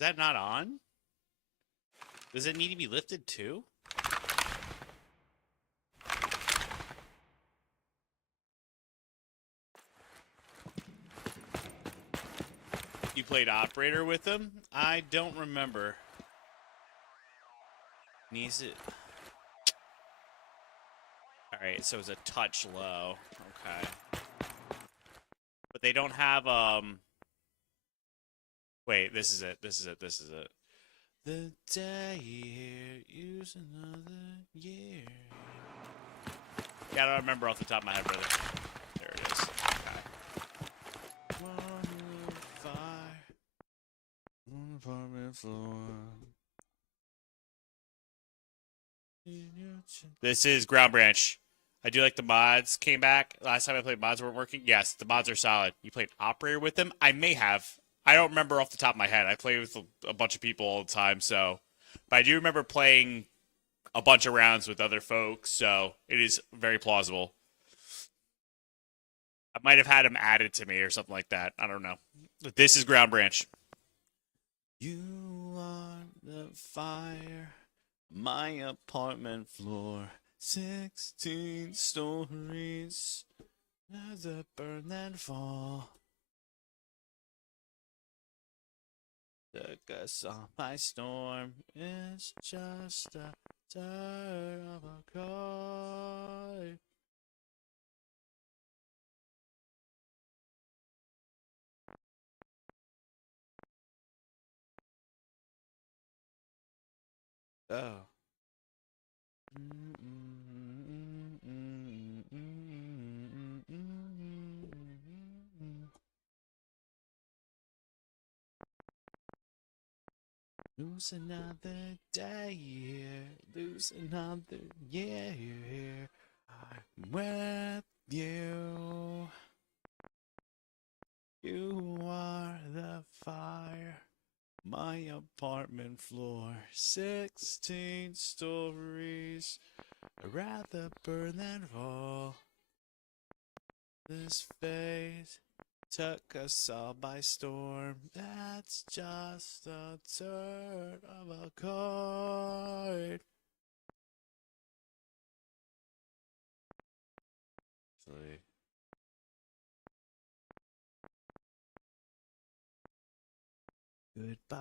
Is that not on? Does it need to be lifted too? You played operator with him? I don't remember. Needs it. Alright, so it's a touch low. Okay. But they don't have, Wait, this is it. This is it. This is it. The day here, use another year. Yeah, I don't remember off the top of my head, brother. There it is. Okay. One fire. One apartment floor. This is Ground Branch. I do like the mods. Came back. Last time I played, mods weren't working. Yes, the mods are solid. You played Operator with them? I may have. I don't remember off the top of my head. I play with a bunch of people all the time, so. But I do remember playing a bunch of rounds with other folks, so it is very plausible. I might have had him added to me or something like that. I don't know. But this is Ground Branch. You are the fire, my apartment floor, 16 stories, never burn and fall. Took us on by storm, it's just a dirt of a car. Oh. Lose another day here, lose another year here. I'm with you. You are the fire, my apartment floor, 16 stories. I'd rather burn than fall. This fate took us all by storm. That's just a turn of a chord. Actually, goodbye,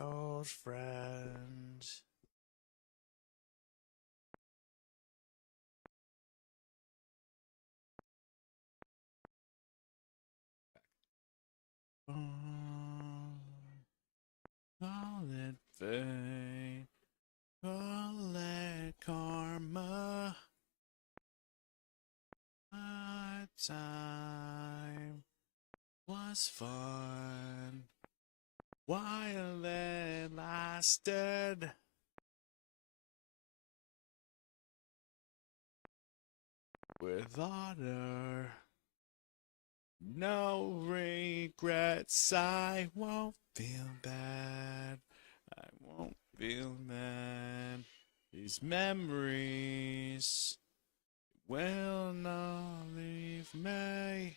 old friend. Call it fate, call it karma. Our time was fun while it lasted. With honor, no regrets. I won't feel bad. I won't feel bad. These memories will not leave me.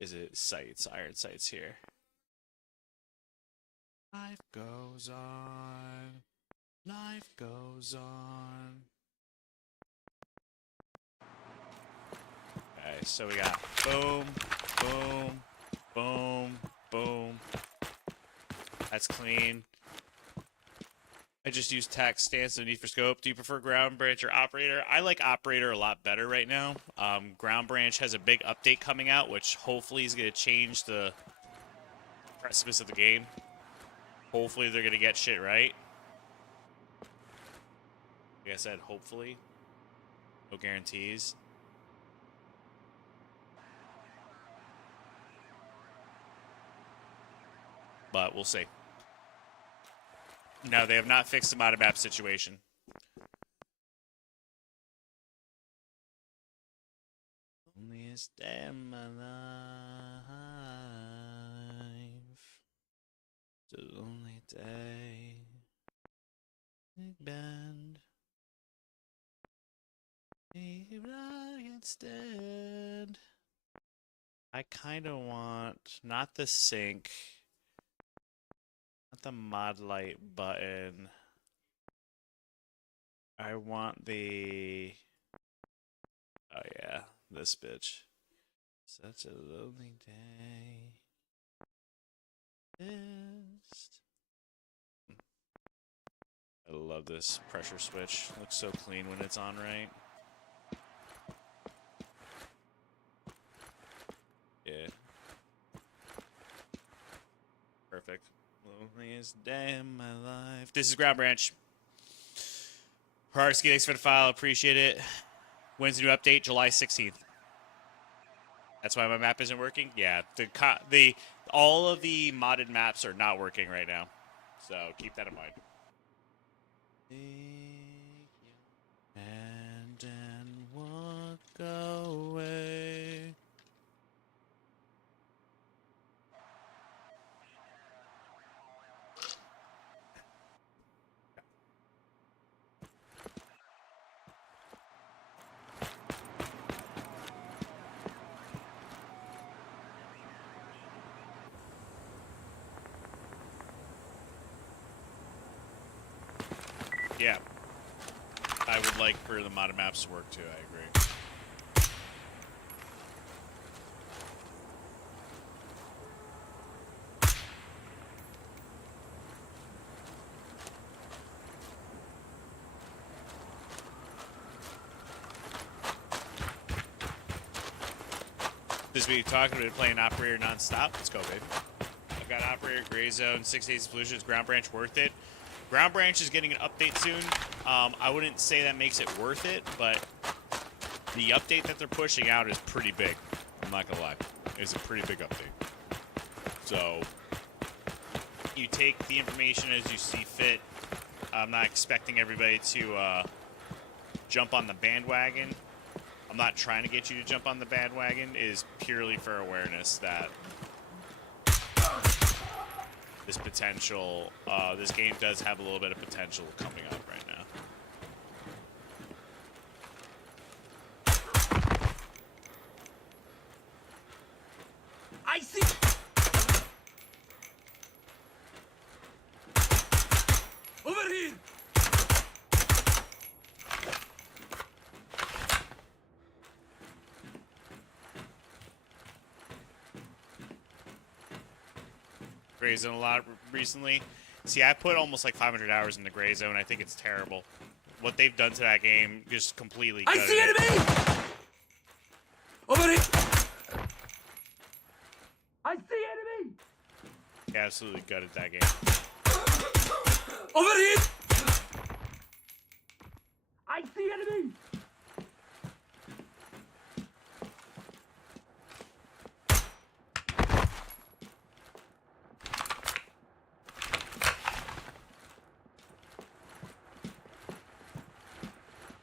Is it sights? Iron sights here. Life goes on. Life goes on. Okay, so we got boom, boom, boom, boom. That's clean. I just use tac stance and need for scope. Do you prefer ground branch or operator? I like operator a lot better right now. Ground branch has a big update coming out, which hopefully is going to change the precipice of the game. Hopefully they're going to get shit right. Like I said, hopefully. No guarantees. But we'll see. No, they have not fixed the modded map situation. Loneliest day of my life. It's a lonely day. Big band. Instead. I kind of want not the sync, not the mod light button. I want the. Oh yeah, this bitch. Such a lonely day. I love this pressure switch. Looks so clean when it's on right. Yeah. Perfect. Loneliest day of my life. This is Ground Branch. Hardski, thanks for the file. Appreciate it. When's the new update? July 16th. That's why my map isn't working? Yeah. All of the modded maps are not working right now. So keep that in mind. And walk away. Yeah. I would like for the modded maps to work too, I agree. This week talking about playing Operator non-stop. Let's go, baby. I've got Operator, Gray Zone, 6 Days Solutions, Ground Branch worth it. Ground Branch is getting an update soon. I wouldn't say that makes it worth it, but the update that they're pushing out is pretty big. I'm not gonna lie. It's a pretty big update. So you take the information as you see fit. I'm not expecting everybody to jump on the bandwagon. I'm not trying to get you to jump on the bandwagon. It is purely for awareness that this potential, this game does have a little bit of potential coming up right now. I see. Over here. Gray Zone a lot recently. See, I put almost like 500 hours into Gray Zone. I think it's terrible. What they've done to that game just completely I gutted see it. enemy. Over here. I see enemy. They absolutely gutted that game. Over here. I see enemy.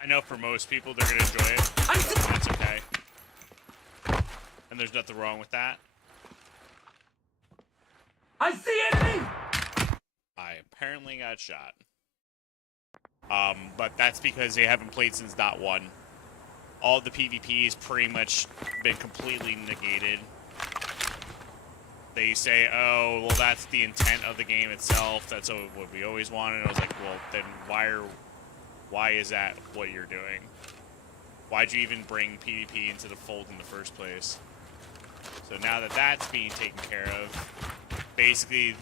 I know for most people they're going to enjoy it. I see. That's okay. And there's nothing wrong with that. I see enemy. I apparently got shot. But that's because they haven't played since .1. All the PvP's pretty much been completely negated. They say, oh, well, that's the intent of the game itself. That's what we always wanted. I was like, well, then why is that what you're doing? Why'd you even bring PvP into the fold in the first place? So now that that's being taken care of, basically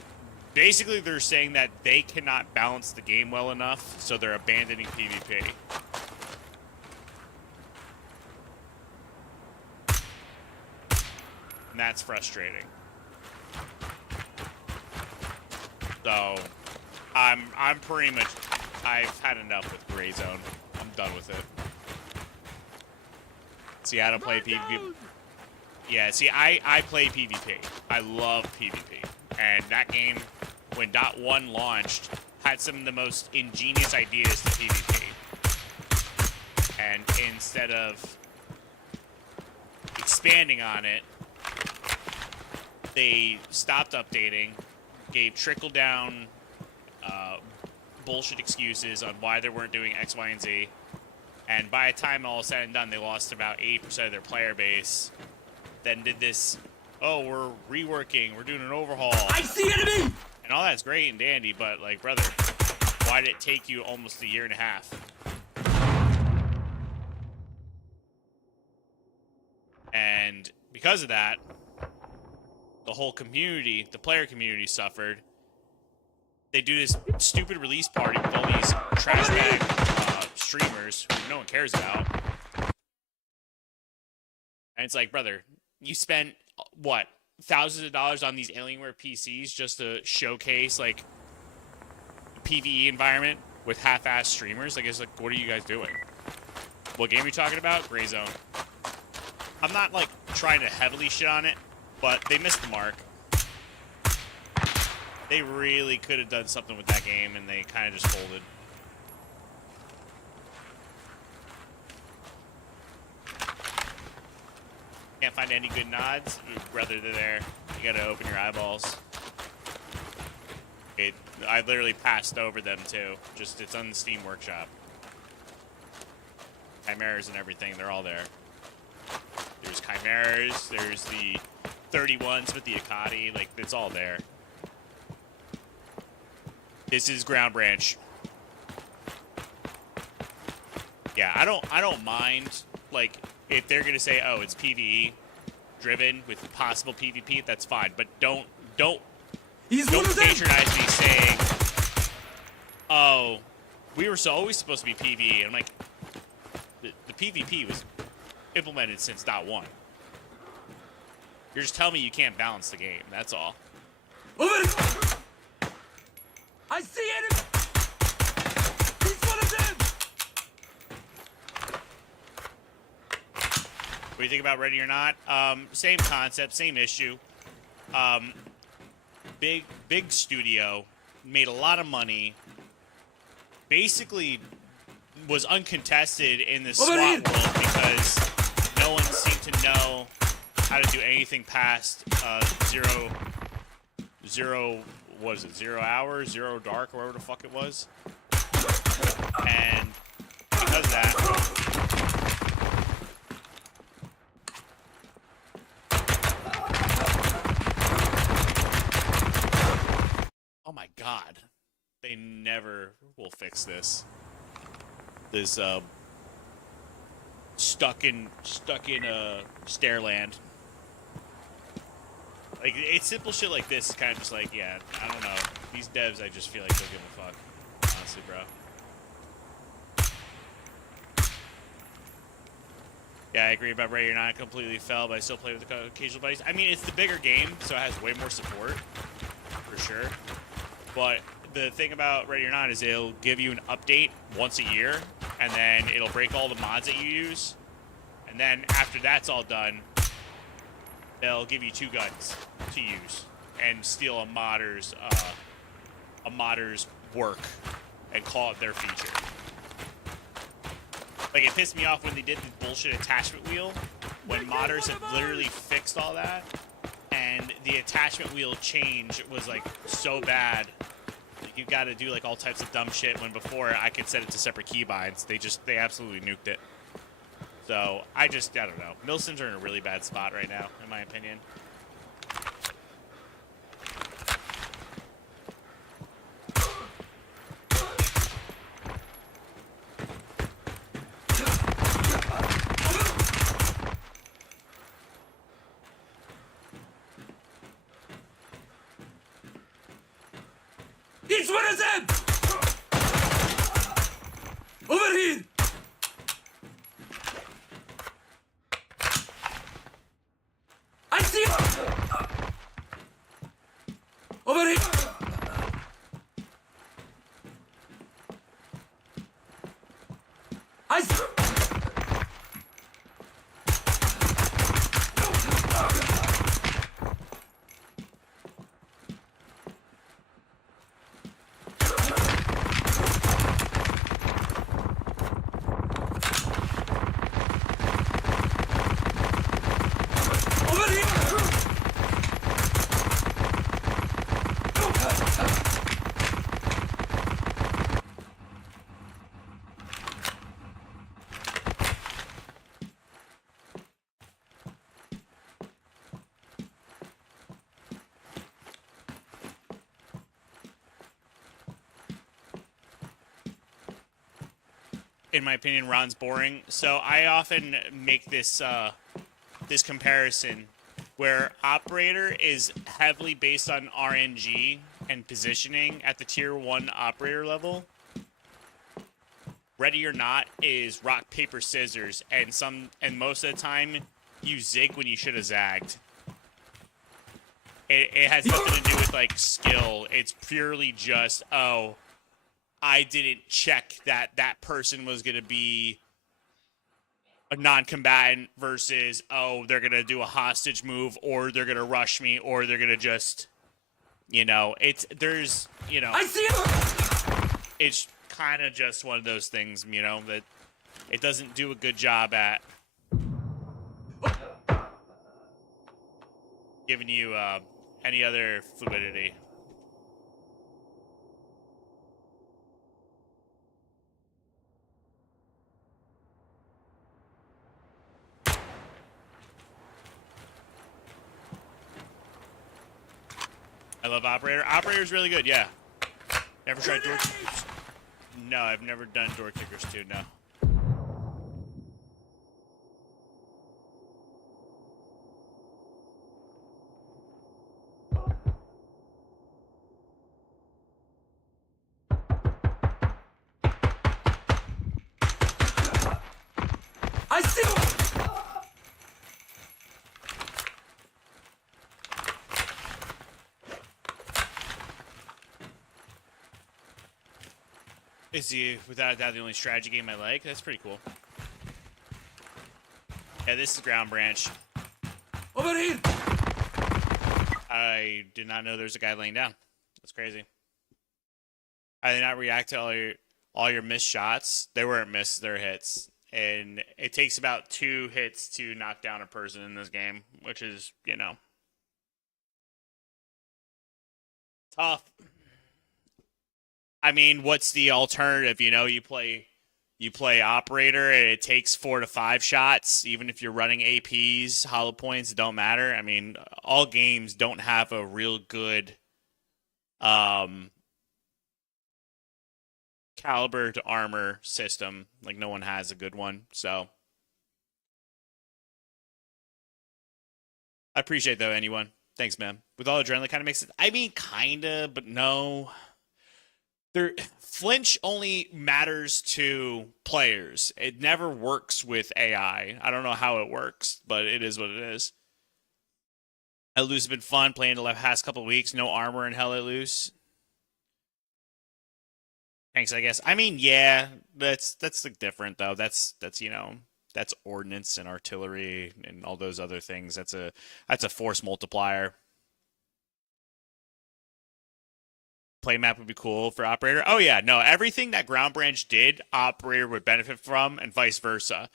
they're saying that they cannot balance the game well enough, so they're abandoning PvP. And that's frustrating. So, I'm pretty much, I've had enough with Gray Zone. I'm done with it. See, I don't play PvP. Yeah, see, I play PvP. I love PvP. And that game, when .1 launched, had some of the most ingenious ideas to PvP. And instead of expanding on it, they stopped updating, gave trickle-down bullshit excuses on why they weren't doing X, Y, and Z. And by the time all said and done, they lost about 80% of their player base. Then did this, oh, we're reworking, we're doing an overhaul. I see enemy! And all that's great and dandy, but, like, brother, why did it take you almost a year and a half? And because of that, the whole community, the player community, suffered. They do this stupid release party with all these trash bag streamers who no one cares about. And it's like, brother, you spent, what, thousands of dollars on these Alienware PCs just to showcase, like, PvE environment with half-ass streamers? Like, it's like, what are you guys doing? What game are you talking about? Gray Zone. I'm not, like, trying to heavily shit on it, but they missed the mark. They really could have done something with that game, and they kind of just folded. Can't find any good nods? Brother, they're there. You gotta open your eyeballs. I literally passed over them, too. Just, it's on the Steam Workshop. Chimeras and everything, they're all there. There's Chimeras, there's the 31s with the Akati, like, it's all there. This is Ground Branch. Yeah, I don't mind, like, if they're gonna say, oh, it's PvE driven with possible PvP, that's fine. But don't patronize me saying, oh, we were always supposed to be PvE. And I'm like, the PvP was implemented since .1. You're just telling me you can't balance the game. That's all. I see enemy! He's one of them! What do you think about Ready or Not? Same concept, same issue. Big studio, made a lot of money. Basically, was uncontested in the SWAT world because no one seemed to know how to do anything past zero. What is it? 0 hours, 0 dark, or whatever the fuck it was. And because of that, oh my god, they never will fix this. This stuck in Stairland. Like, it's simple shit like this is kind of just like, yeah, I don't know. These devs, I just feel like they'll give a fuck. Honestly, bro. Yeah, I agree about Ready or Not. Completely fell, but I still play with the occasional buddies. I mean, it's the bigger game, so it has way more support, for sure. But the thing about Ready or Not is it'll give you an update once a year, and then it'll break all the mods that you use. And then after that's all done, they'll give you 2 guns to use and steal a modder's work and call it their feature. Like, it pissed me off when they did the bullshit attachment wheel, when modders have literally fixed all that, and the attachment wheel change was, like, so bad. Like, you gotta do, like, all types of dumb shit, when before I could set it to separate keybinds. They absolutely nuked it. So, I don't know. Milsons are in a really bad spot right now, in my opinion. Each one of them! Over here! I see it! Over here! I see... in my opinion, Ron's boring. So I often make this this comparison where operator is heavily based on RNG and positioning at the tier 1 operator level. Ready or Not is rock paper scissors, and most of the time you zig when you should have zagged. It has nothing to do with like skill. It's purely just, oh, I didn't check that person was gonna be a non-combatant versus, oh, they're gonna do a hostage move, or they're gonna rush me, or they're gonna just, I see him! it's kind of just one of those things, that it doesn't do a good job at giving you any other fluidity. I love Operator. Operator's really good, yeah. Never tried door kickers. No, I've never done door kickers too, no. I see him! Is he, without a doubt, the only strategy game I like? That's pretty cool. Yeah, this is Ground Branch. Over here! I did not know there's a guy laying down. That's crazy. I did not react to all your missed shots. They weren't missed, they're hits. And it takes about 2 hits to knock down a person in this game, which is, tough. I mean, what's the alternative? You play operator and it takes 4 to 5 shots, even if you're running APs, hollow points, it don't matter. I mean, all games don't have a real good caliber to armor system. Like, no one has a good one, so I appreciate though, anyone. Thanks, man. With all adrenaline kind of makes it, I mean, kinda, but no. Flinch only matters to players. It never works with AI. I don't know how it works, but it is what it is. Hell Loose has been fun playing the past couple of weeks. No armor in Hell Loose. Thanks, I guess. I mean, yeah, that's like different though. That's that's ordnance and artillery and all those other things. That's a force multiplier. Play map would be cool for operator. Oh yeah, no, everything that Ground Branch did, operator would benefit from, and vice versa.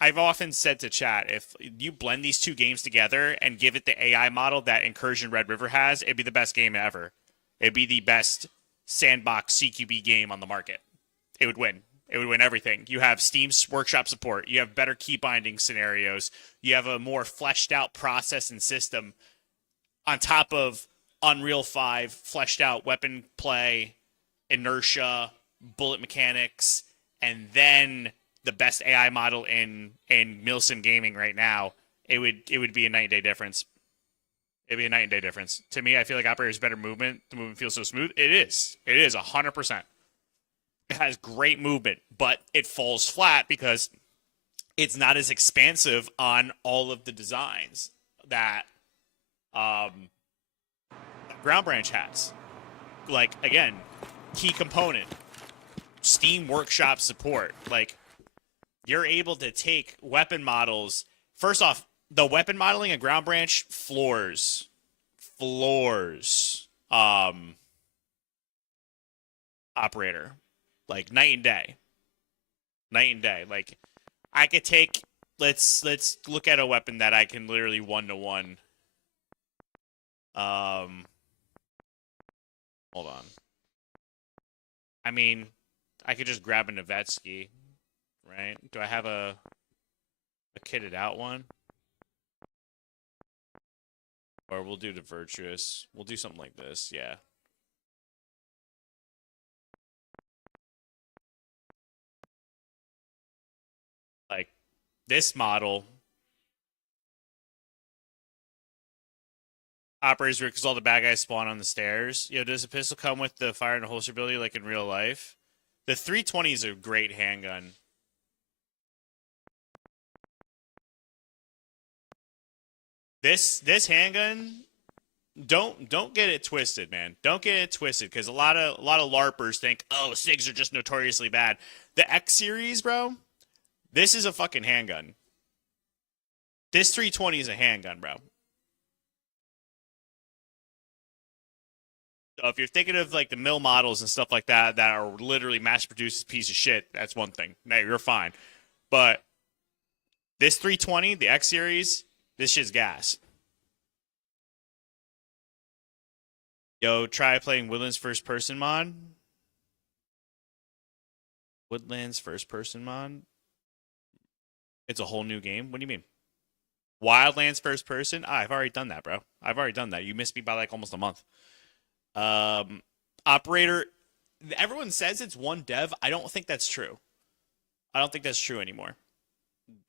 I've often said to chat, if you blend these 2 games together and give it the AI model that Incursion Red River has, it'd be the best game ever. It'd be the best sandbox CQB game on the market. It would win. It would win everything. You have Steam's workshop support. You have better key binding scenarios. You have a more fleshed out process and system on top of Unreal 5, fleshed out weapon play, inertia, bullet mechanics, and then the best AI model in Milsim Gaming right now. It would be a night and day difference. It'd be a night and day difference. To me, I feel like Operator's better movement. The movement feels so smooth. It is 100%. It has great movement, but it falls flat because it's not as expansive on all of the designs that Ground Branch has. Like, again, key component, Steam Workshop support. Like, you're able to take weapon models. First off, the weapon modeling in Ground Branch floors operator, like night and day. Like, I could take, let's look at a weapon that I can literally 1-to-1. Hold on. I mean, I could just grab a Novetzky, right? Do I have a kitted out one? Or we'll do the Virtuous. We'll do something like this, yeah. this model operates weird because all the bad guys spawn on the stairs. Does the pistol come with the fire and holster ability like in real life? The 320 is a great handgun. This handgun, don't get it twisted, man. Don't get it twisted because a lot of larpers think, oh, SIGs are just notoriously bad. The X series, bro, this is a fucking handgun. This 320 is a handgun, bro. So if you're thinking of like the mill models and stuff like that that are literally mass produced piece of shit, that's one thing. No, you're fine. But this 320, the X series, this shit's gas. Yo, try playing Woodlands first person mod. Woodlands first person mod? It's a whole new game? What do you mean? Wildlands first person? I've already done that, bro. I've already done that. You missed me by like almost a month. Operator, everyone says it's one dev. I don't think that's true. I don't think that's true anymore.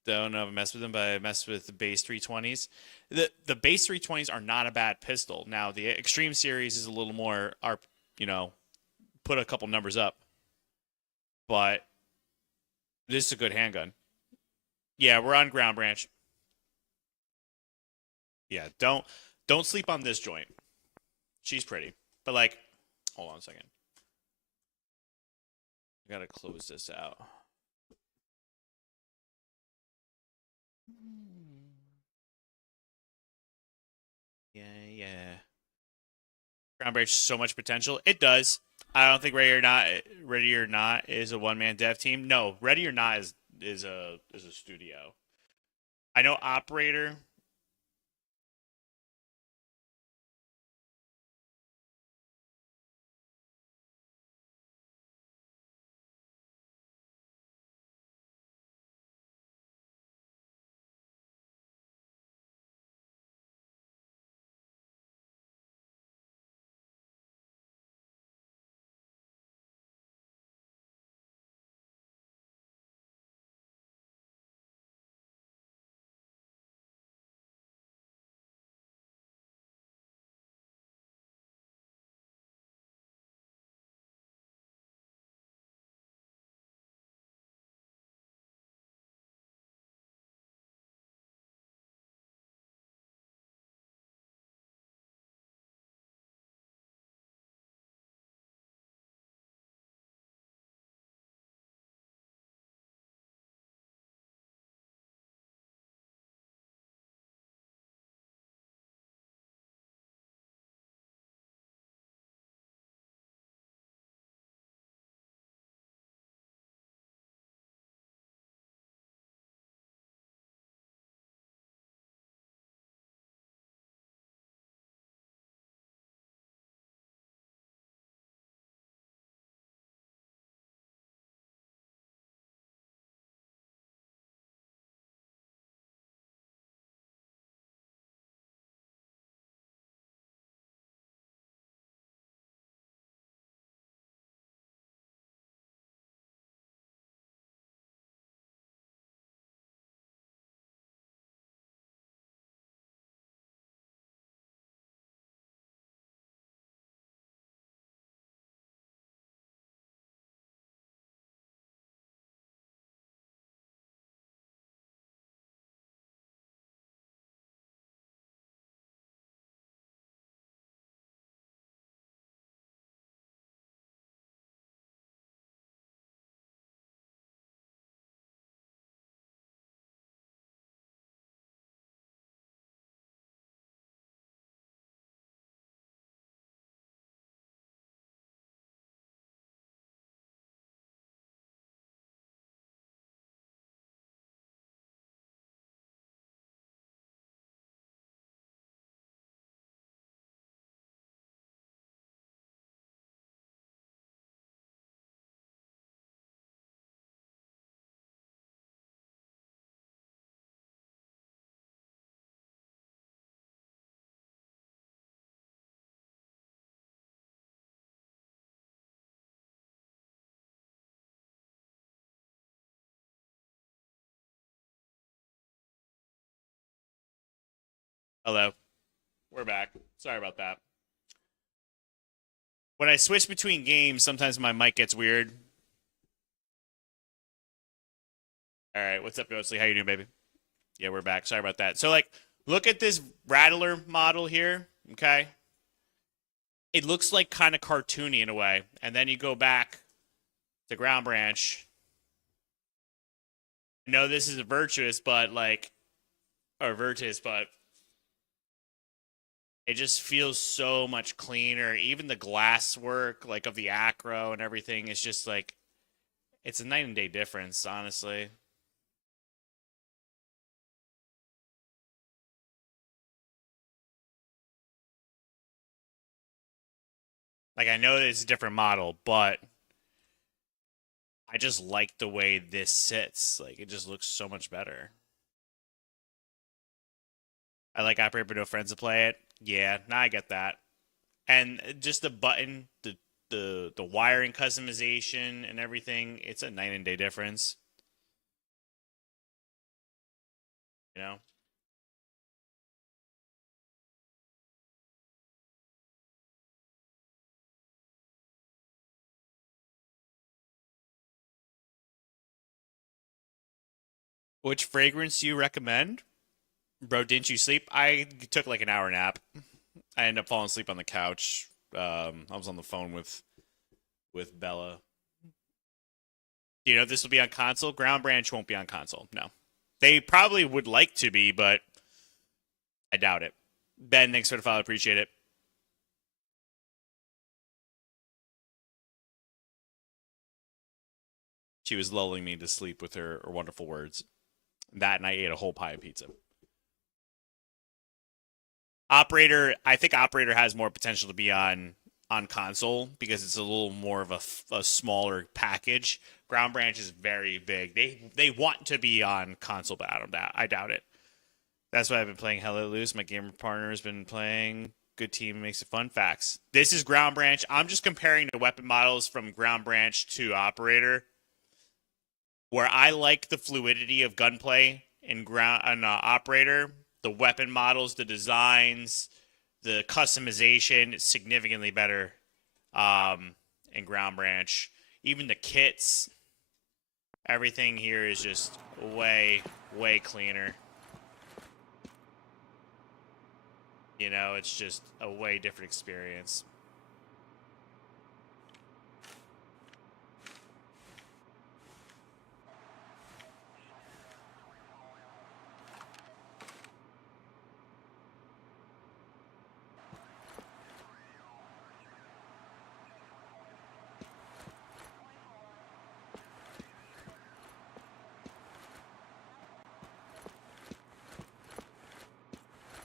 Don't know if I messed with them, but I messed with the base 320s. The base 320s are not a bad pistol. Now the Extreme series is a little more, put a couple numbers up. But this is a good handgun. Yeah, we're on Ground Branch. Yeah, don't sleep on this joint. She's pretty. But like, hold on a second. I gotta close this out. Yeah. Ground Branch, so much potential. It does. I don't think Ready or Not is a one-man dev team. No, Ready or Not is a studio. I know Operator. Hello. We're back. Sorry about that. When I switch between games, sometimes my mic gets weird. All right, what's up, Ghostly? How you doing, baby? Yeah, we're back. Sorry about that. So, like, look at this Rattler model here, okay? It looks like kind of cartoony in a way. And then you go back to Ground Branch. I know this is a Virtuous, but, like, or Virtus, but it just feels so much cleaner. Even the glass work, like, of the acro and everything is just, like, it's a night and day difference, honestly. Like, I know that it's a different model, but I just like the way this sits. Like, it just looks so much better. I like Operate but no friends to play it. Yeah, now I get that. And just the button, the wiring customization and everything, it's a night and day difference. You know? Which fragrance do you recommend? Bro, didn't you sleep? I took like an hour nap. I ended up falling asleep on the couch. I was on the phone with Bella. You know, this will be on console. Ground Branch won't be on console. No. They probably would like to be, but I doubt it. Ben, thanks for the follow. Appreciate it. She was lulling me to sleep with her wonderful words. That and I ate a whole pie of pizza. Operator, I think Operator has more potential to be on console because it's a little more of a smaller package. Ground Branch is very big. They want to be on console, but I doubt it. That's why I've been playing Hella Loose. My gamer partner has been playing. Good team makes it fun. Facts. This is Ground Branch. I'm just comparing the weapon models from Ground Branch to Operator, where I like the fluidity of gunplay in Operator. The weapon models, the designs, the customization is significantly better in Ground Branch. Even the kits, everything here is just way, way cleaner. You know, it's just a way different experience.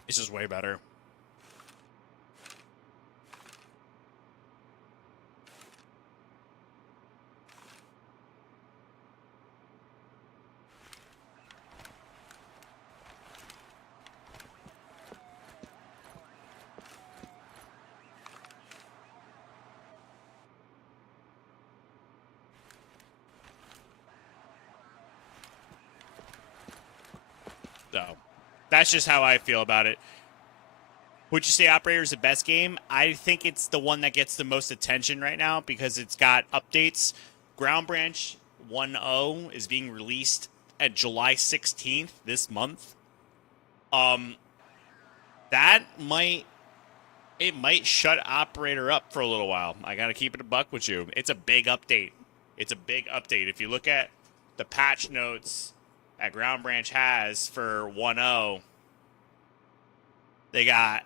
It's just way better. So that's just how I feel about it. Would you say Operator is the best game? I think it's the one that gets the most attention right now because it's got updates. Ground Branch 1.0 is being released at July 16th this month. That might shut Operator up for a little while. I got to keep it a buck with you. It's a big update. It's a big update. If you look at the patch notes that Ground Branch has for 1.0, they got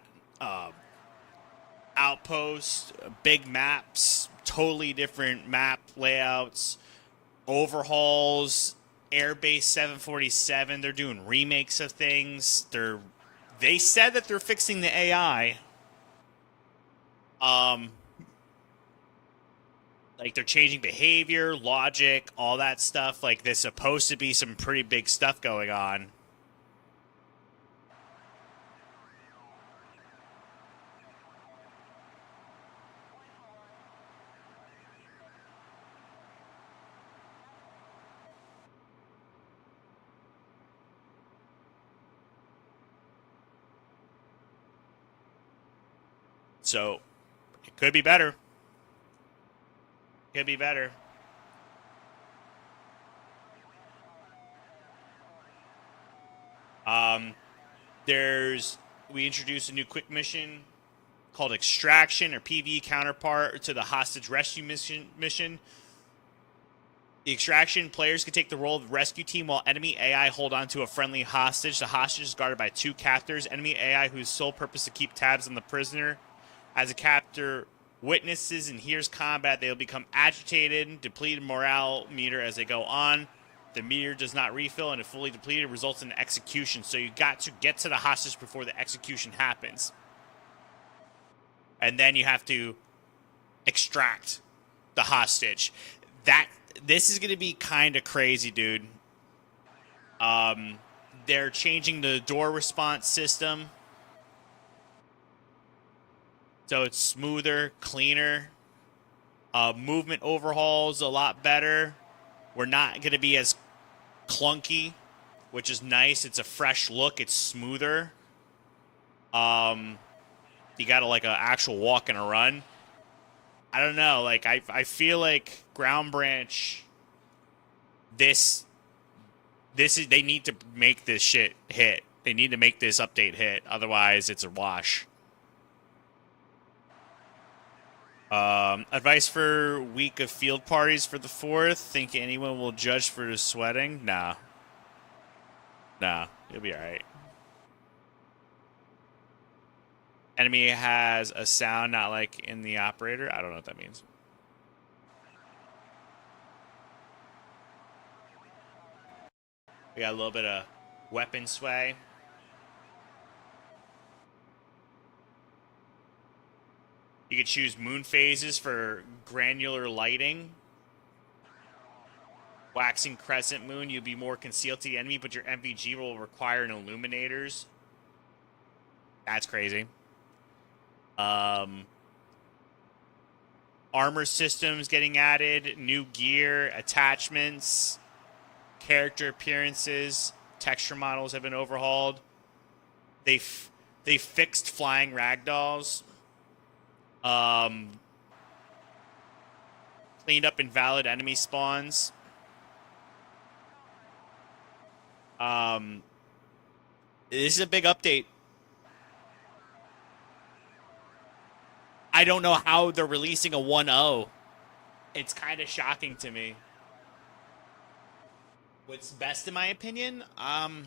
outposts, big maps, totally different map layouts, overhauls, Airbase 747. They're doing remakes of things. They said that they're fixing the AI. Um, like they're changing behavior, logic, all that stuff. Like there's supposed to be some pretty big stuff going on. So it could be better. Could be better. We introduced a new quick mission called Extraction, or PvE counterpart to the hostage rescue mission. The Extraction players can take the role of the rescue team while enemy AI hold on to a friendly hostage. The hostage is guarded by 2 captors. Enemy AI whose sole purpose is to keep tabs on the prisoner. As a captor witnesses and hears combat, they will become agitated, depleted morale meter as they go on. The meter does not refill, and if fully depleted, results in execution. So you got to get to the hostage before the execution happens. And then you have to extract the hostage. This is going to be kind of crazy, dude. They're changing the door response system. So it's smoother, cleaner. Movement overhauls a lot better. We're not going to be as clunky, which is nice. It's a fresh look. It's smoother. You got like an actual walk and a run. I don't know. Like I feel like Ground Branch. This is, they need to make this shit hit. They need to make this update hit. Otherwise, it's a wash. Advice for week of field parties for the 4th. Think anyone will judge for the sweating? Nah. Nah, you'll be alright. Enemy has a sound not like in the operator. I don't know what that means. We got a little bit of weapon sway. You could choose moon phases for granular lighting. Waxing crescent moon, you'll be more concealed to the enemy, but your MVG will require an illuminators. That's crazy. Armor systems getting added, new gear, attachments, character appearances, texture models have been overhauled. They fixed flying ragdolls. Cleaned up invalid enemy spawns. This is a big update. I don't know how they're releasing a 1.0. It's kind of shocking to me. What's best in my opinion? Right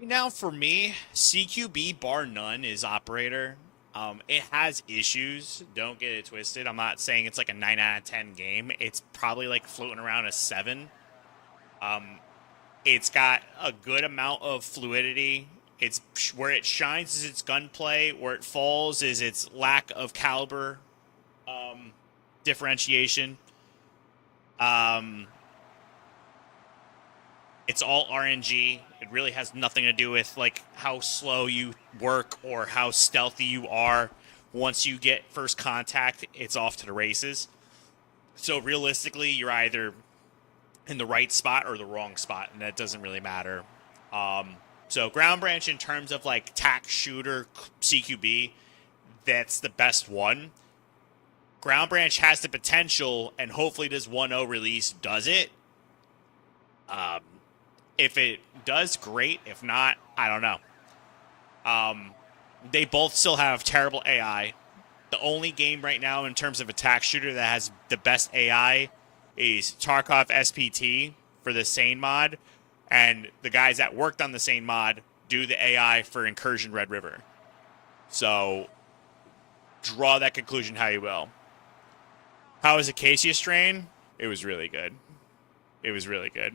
now for me, CQB bar none is operator. It has issues. Don't get it twisted. I'm not saying it's like a 9 out of 10 game. It's probably like floating around a 7. It's got a good amount of fluidity. It's where it shines is its gunplay. Where it falls is its lack of caliber differentiation. It's all RNG. It really has nothing to do with like how slow you work or how stealthy you are. Once you get first contact, it's off to the races. So realistically, you're either in the right spot or the wrong spot, and that doesn't really matter. So Ground Branch, in terms of like tac shooter CQB, that's the best one. Ground Branch has the potential, and hopefully this 1.0 release does it. If it does, great. If not, I don't know. They both still have terrible AI. The only game right now in terms of a tac shooter that has the best AI is Tarkov SPT for the Sane mod, and the guys that worked on the Sane mod do the AI for Incursion Red River. So draw that conclusion how you will. How was Acacia Strain? It was really good. It was really good.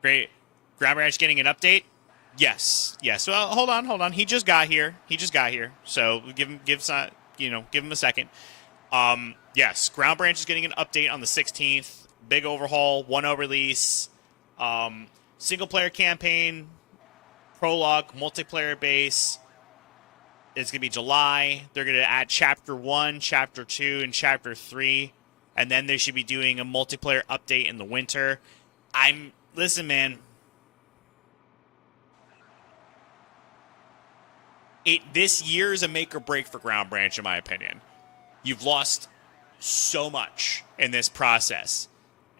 Great. Ground Branch getting an update? Yes. Yes. Well, hold on. He just got here. So give him a second. Yes, Ground Branch is getting an update on the 16th. Big overhaul, 1.0 release, single player campaign, prologue, multiplayer base. It's gonna be July. They're gonna add Chapter 1, Chapter 2, and Chapter 3, and then they should be doing a multiplayer update in the winter. Listen, man. this year is a make or break for Ground Branch, in my opinion. You've lost so much in this process,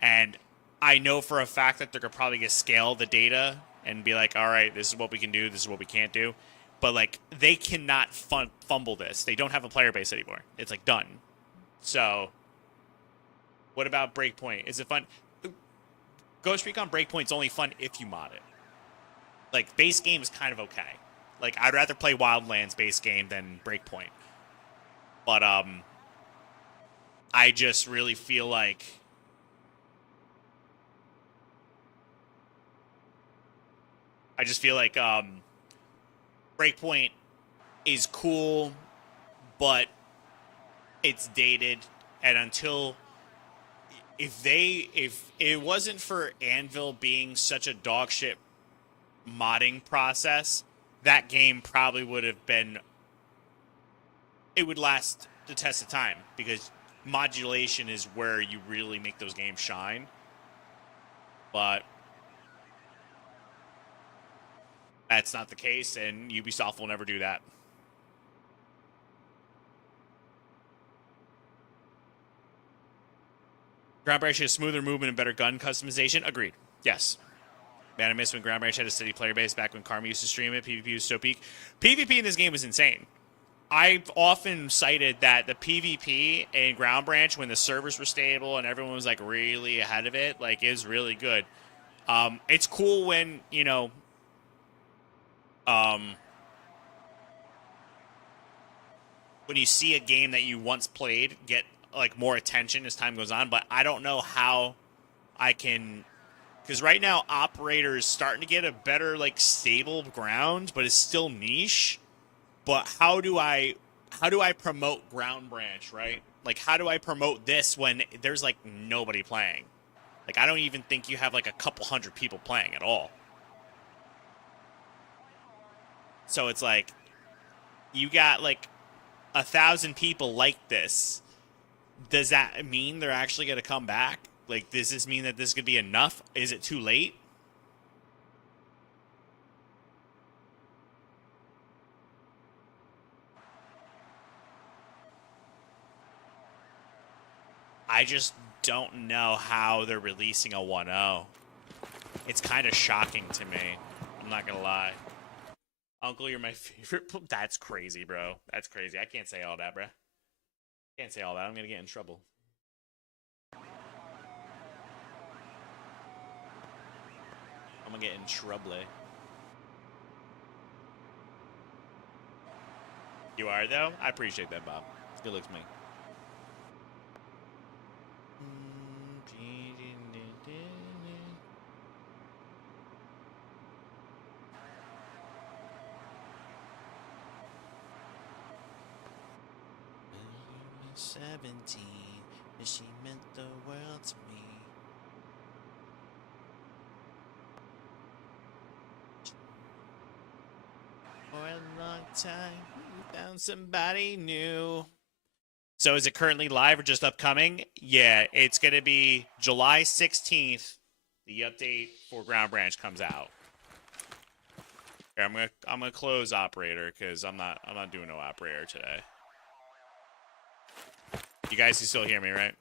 and I know for a fact that they're gonna probably get scale the data and be like, all right, this is what we can do, this is what we can't do. But like, they cannot fumble this. They don't have a player base anymore. It's like done. So, what about Breakpoint? Is it fun? Ghost Recon Breakpoint's only fun if you mod it. Like, base game is kind of okay. Like, I'd rather play Wildlands base game than Breakpoint. But I just really feel like Breakpoint is cool, but it's dated, and until if it wasn't for Anvil being such a dog shit modding process, that game probably would have been, it would last the test of time, because modulation is where you really make those games shine. But that's not the case, and Ubisoft will never do that. Ground Branch has smoother movement and better gun customization. Agreed. Yes. Man, I miss when Ground Branch had a steady player base back when Karma used to stream it. PvP was so peak. PvP in this game was insane. I've often cited that the PvP in Ground Branch, when the servers were stable and everyone was like really ahead of it, like, is really good. It's cool when, you know, when you see a game that you once played get like more attention as time goes on, but I don't know how I can, because right now Operator is starting to get a better like stable ground, but it's still niche. But how do I promote Ground Branch, right? Like, how do I promote this when there's like nobody playing? Like, I don't even think you have like a couple hundred people playing at all. So it's like, you got like 1,000 people like this. Does that mean they're actually going to come back? Like, does this mean that this could be enough? Is it too late? I just don't know how they're releasing a 1.0. It's kind of shocking to me. I'm not going to lie. Uncle, you're my favorite. That's crazy, bro. That's crazy. I can't say all that, bro. Can't say all that. I'm going to get in trouble. I'm going to get in trouble. You are, though? I appreciate that, Bob. Good looks, me. And she meant the world to me. For a long time, we found somebody new. So is it currently live or just upcoming? Yeah, it's gonna be July 16th. The update for Ground Branch comes out. Here, I'm gonna close Operator because I'm not doing no Operator today. You guys can still hear me, right?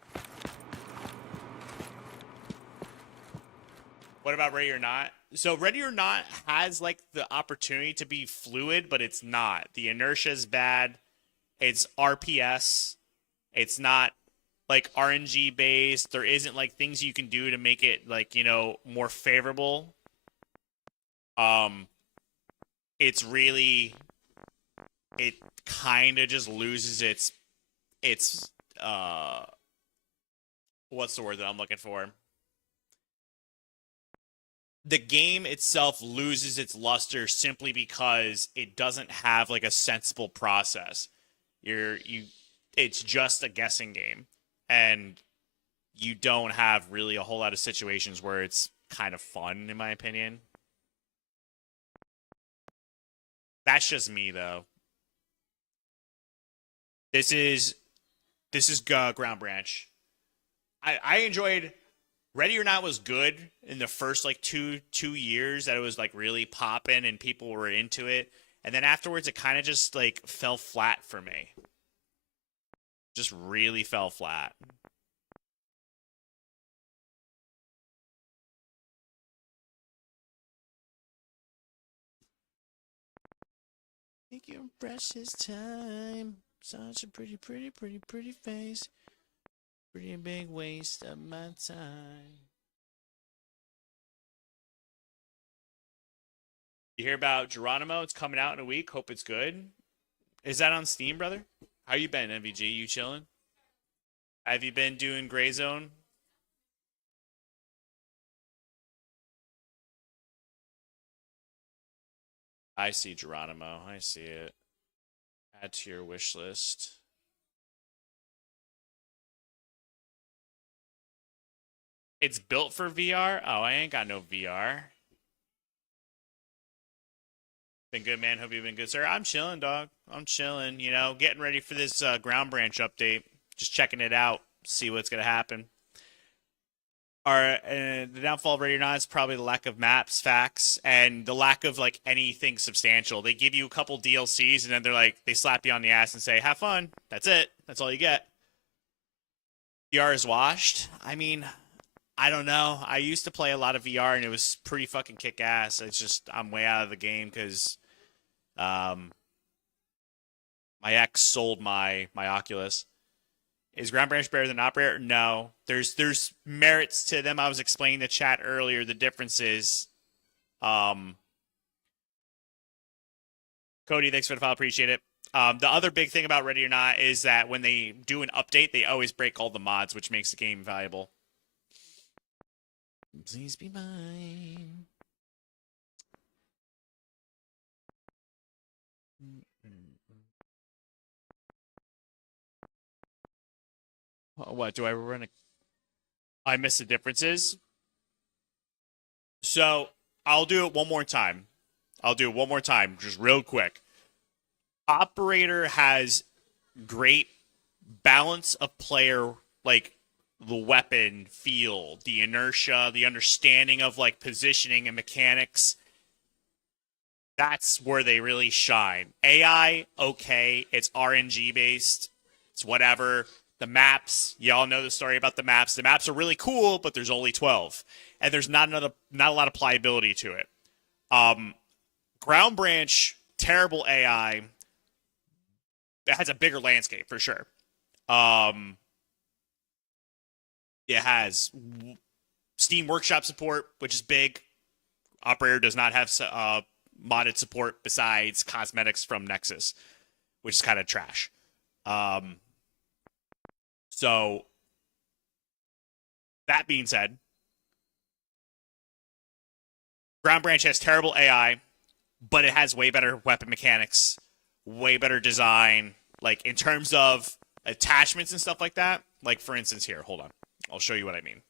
What about Ready or Not? So Ready or Not has like the opportunity to be fluid, but it's not. The inertia is bad. It's RPS. It's not like RNG based. There isn't like things you can do to make it like, you know, more favorable. It's really, it kind of just loses its what's the word that I'm looking for? The game itself loses its luster simply because it doesn't have like a sensible process. It's just a guessing game, and you don't have really a whole lot of situations where it's kind of fun, in my opinion. That's just me, though. This is Ground Branch. I enjoyed Ready or Not was good in the first like two years that it was like really popping and people were into it. And then afterwards, it kind of just, like, fell flat for me. Just really fell flat. Take your precious time. Such a pretty face. Pretty big waste of my time. You hear about Geronimo? It's coming out in a week. Hope it's good. Is that on Steam, brother? How you been, MVG? You chilling? Have you been doing Gray Zone? I see Geronimo. I see it. Add to your wish list. It's built for VR? Oh, I ain't got no VR. Been good, man. Hope you've been good, sir. I'm chilling, dog. I'm chilling, you know, getting ready for this Ground Branch update. Just checking it out, see what's going to happen. The downfall of Radio 9 is probably the lack of maps, facts, and the lack of, like, anything substantial. They give you a couple DLCs, and then they're like, they slap you on the ass and say, have fun. That's it. That's all you get. VR is washed. I mean, I don't know. I used to play a lot of VR, and it was pretty fucking kick-ass. It's just, I'm way out of the game because my ex sold my Oculus. Is Ground Branch better than Operator? No. There's merits to them. I was explaining to chat earlier the differences. Cody, thanks for the follow. Appreciate it. The other big thing about Ready or Not is that when they do an update, they always break all the mods, which makes the game valuable. Please be mine. What, do I run a... I miss the differences? So, I'll do it one more time. Just real quick. Operator has great balance of player, like, the weapon feel, the inertia, the understanding of, like, positioning and mechanics. That's where they really shine. AI, okay, it's RNG based. It's whatever. The maps, y'all know the story about the maps. The maps are really cool, but there's only 12. And there's not a lot of pliability to it. Ground Branch, terrible AI. It has a bigger landscape for sure. It has Steam Workshop support, which is big. Operator does not have modded support besides cosmetics from Nexus, which is kind of trash. So, that being said, Ground Branch has terrible AI, but it has way better weapon mechanics, way better design, like, in terms of attachments and stuff like that. Like, for instance, here, hold on. I'll show you what I mean.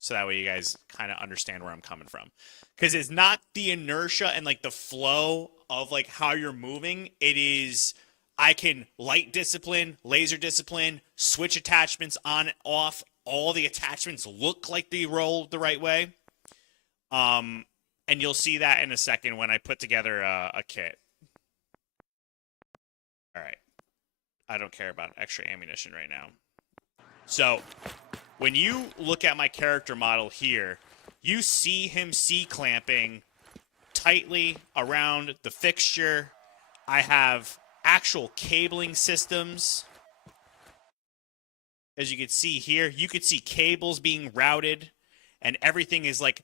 So that way you guys kind of understand where I'm coming from. Because it's not the inertia and, like, the flow of, like, how you're moving. It is... I can light discipline, laser discipline, switch attachments on and off. All the attachments look like they roll the right way. And you'll see that in a second when I put together a kit. All right. I don't care about extra ammunition right now. So, when you look at my character model here, you see him C-clamping tightly around the fixture. I have actual cabling systems. As you can see here, you could see cables being routed, and everything is like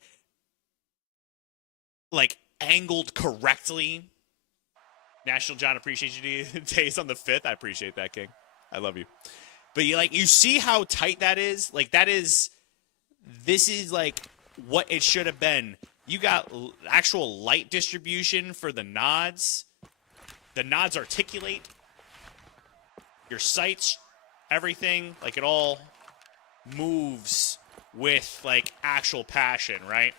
angled correctly. National John, appreciate you days on the 5th. I appreciate that, King. I love you. But you see how tight that is? Like, this is like what it should have been. You got actual light distribution for the nods. The nods articulate. Your sights, everything, like, it all moves with, like, actual passion, right?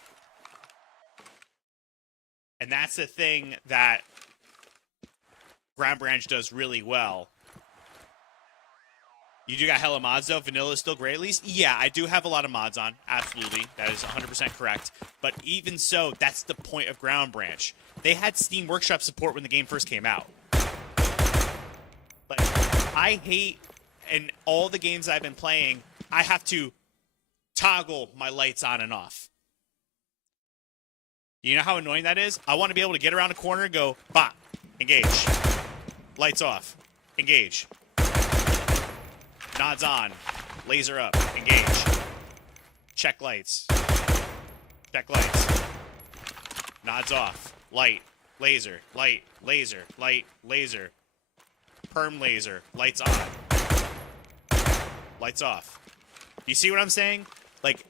And that's the thing that Ground Branch does really well. You do got hella mods though. Vanilla is still great at least. Yeah, I do have a lot of mods on. Absolutely. That is 100% correct. But even so, that's the point of Ground Branch. They had Steam Workshop support when the game first came out. But I hate, in all the games I've been playing, I have to toggle my lights on and off. You know how annoying that is? I want to be able to get around a corner and go, bop, engage. Lights off, engage. Nods on, laser up, engage. Check lights. Check lights. Nods off, light, laser, light, laser, light, laser. Perm laser, lights on. Lights off. You see what I'm saying? Like,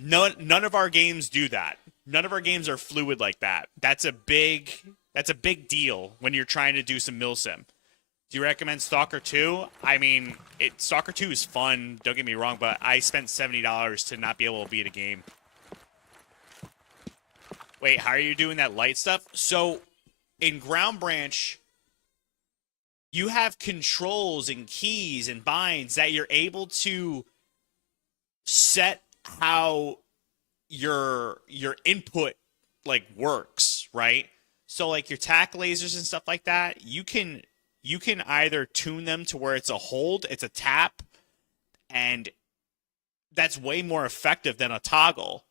none of our games do that. None of our games are fluid like that. That's a big deal when you're trying to do some milsim. Do you recommend Stalker 2? I mean, Stalker 2 is fun, don't get me wrong, but I spent $70 to not be able to beat a game. Wait, how are you doing that light stuff? So, in Ground Branch, you have controls and keys and binds that you're able to set how your input like works, right? So like your tack lasers and stuff like that, you can either tune them to where it's a hold, it's a tap, and that's way more effective than a toggle.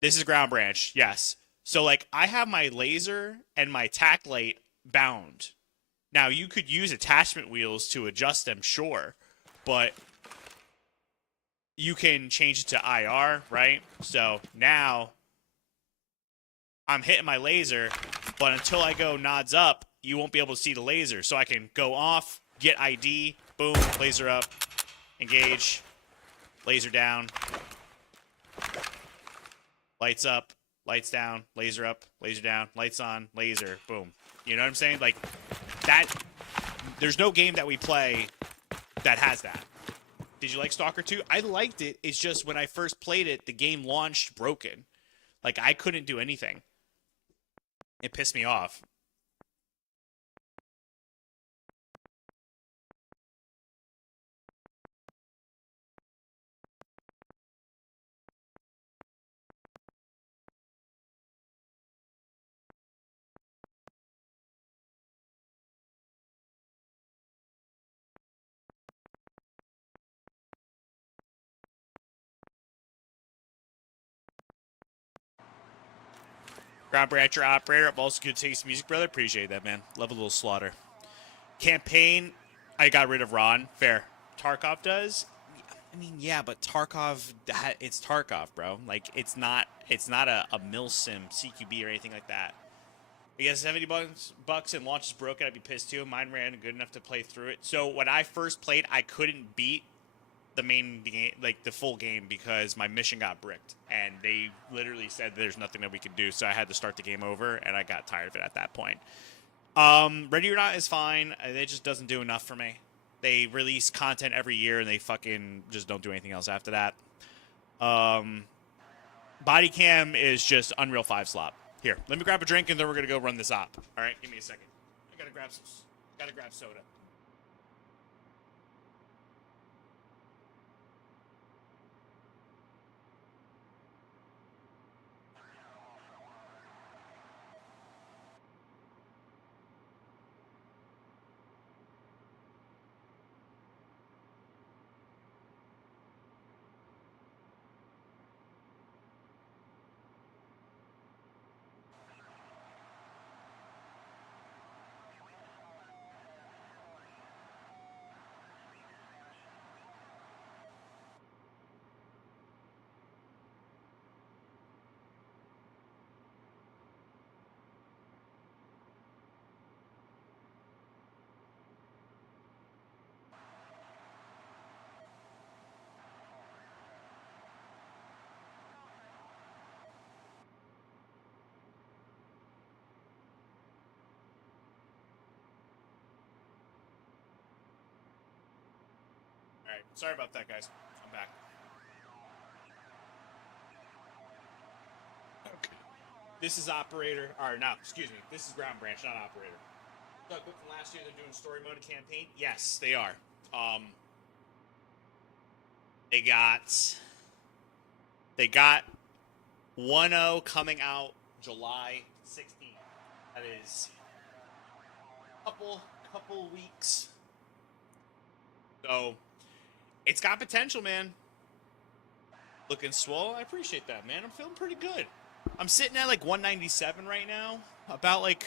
This is Ground Branch, yes. So like I have my laser and my tack light bound. Now you could use attachment wheels to adjust them, sure, but you can change it to IR, right? So now I'm hitting my laser, but until I go nods up, you won't be able to see the laser. So I can go off, get ID, boom, laser up, engage, laser down, lights up, lights down, laser up, laser down, lights on, laser, boom. You know what I'm saying? Like that, there's no game that we play that has that. Did you like Stalker 2? I liked it. It's just when I first played it, the game launched broken. Like, I couldn't do anything. It pissed me off. Ground Brancher Operator. I'm also good taste music, brother. Appreciate that, man. Love a little slaughter. Campaign, I got rid of Ron. Fair. Tarkov does? I mean, yeah, but Tarkov, it's Tarkov, bro. Like, it's not a milsim, CQB, or anything like that. I guess 70 bucks and launch is broken, I'd be pissed too. Mine ran good enough to play through it. So when I first played, I couldn't beat the main game, like the full game, because my mission got bricked, and they literally said there's nothing that we could do. So I had to start the game over, and I got tired of it at that point. Ready or Not is fine. It just doesn't do enough for me. They release content every year, and they fucking just don't do anything else after that. Body Cam is just Unreal 5 slop. Here, let me grab a drink, and then we're gonna go run this op. All right, give me a second. I gotta grab soda. All right, sorry about that, guys. I'm back. Okay. This is Operator, or no, excuse me. This is Ground Branch, not Operator. So, from last year, they're doing story mode and campaign. Yes, they are. They got 1.0 coming out July 16th. That is a couple weeks. So it's got potential, man. Looking swole. I appreciate that, man. I'm feeling pretty good. I'm sitting at like 197 right now. About like,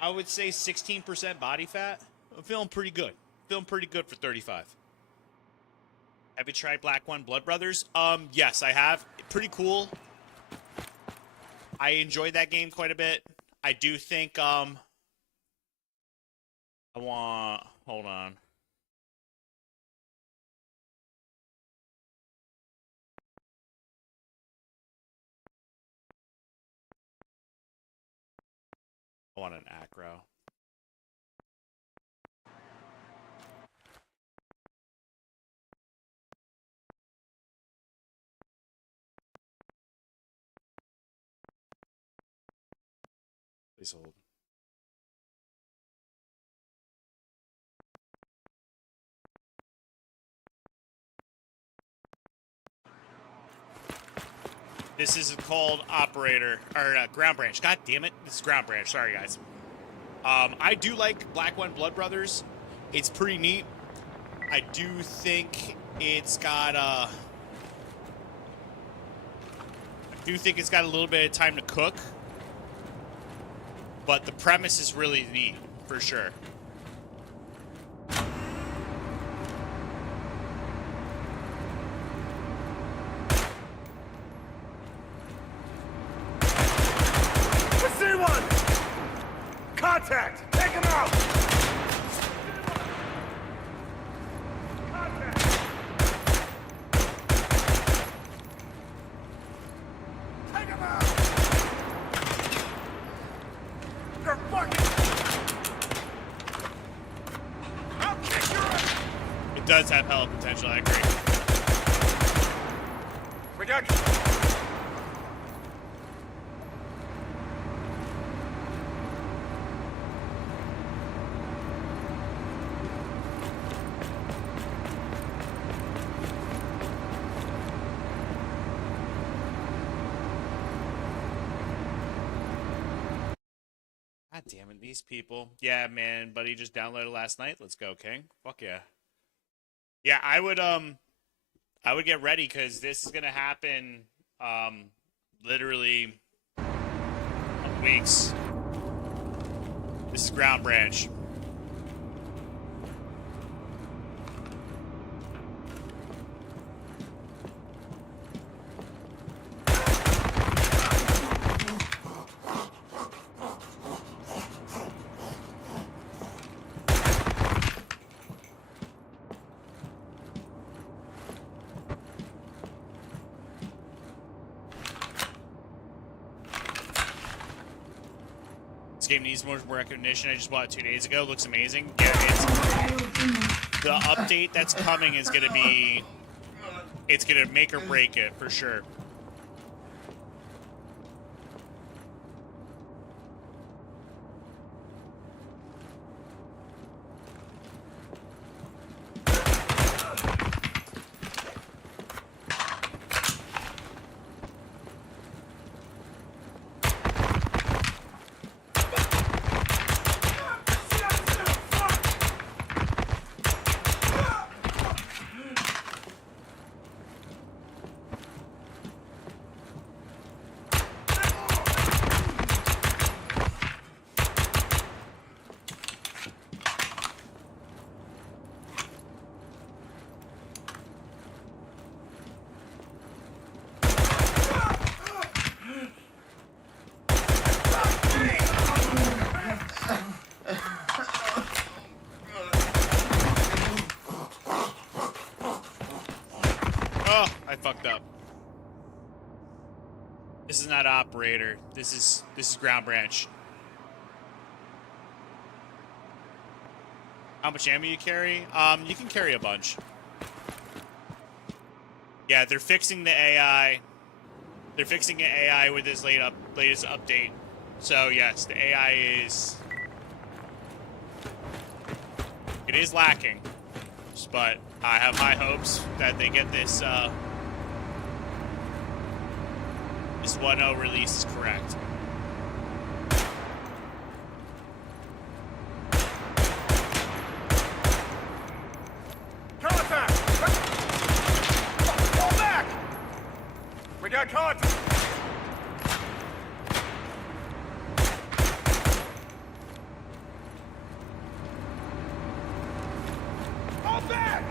I would say 16% body fat. I'm feeling pretty good. Feeling pretty good for 35. Have you tried Black One Blood Brothers? Yes, I have. Pretty cool. I enjoyed that game quite a bit. I do think, hold on. I want an acro. Please hold. This is called Operator, or Ground Branch. God damn it. This is Ground Branch. Sorry, guys. I do like Black One Blood Brothers. It's pretty neat. I do think it's got, a little bit of time to cook. But the premise is really neat, for sure. Contact! Take him out! Contact! Take him out! You're fucking... I'll kick your ass! It does have hella potential, I agree. Reduction! God damn it, these people. Yeah, man, buddy just downloaded last night. Let's go, King. Fuck yeah. Yeah, I would get ready because this is gonna happen literally a couple weeks. This is Ground Branch. This game needs more recognition. I just bought it 2 days ago. Looks amazing. Yeah, the update that's coming is gonna be, it's gonna make or break it for sure. Oh, I fucked up. This is not Operator. This is Ground Branch. How much ammo you carry? You can carry a bunch. Yeah, they're fixing the AI. They're fixing the AI with this latest update. So yes, the AI is lacking, but I have high hopes that they get this 1.0 release is correct. Contact! Fall back! We got contact! Fall back!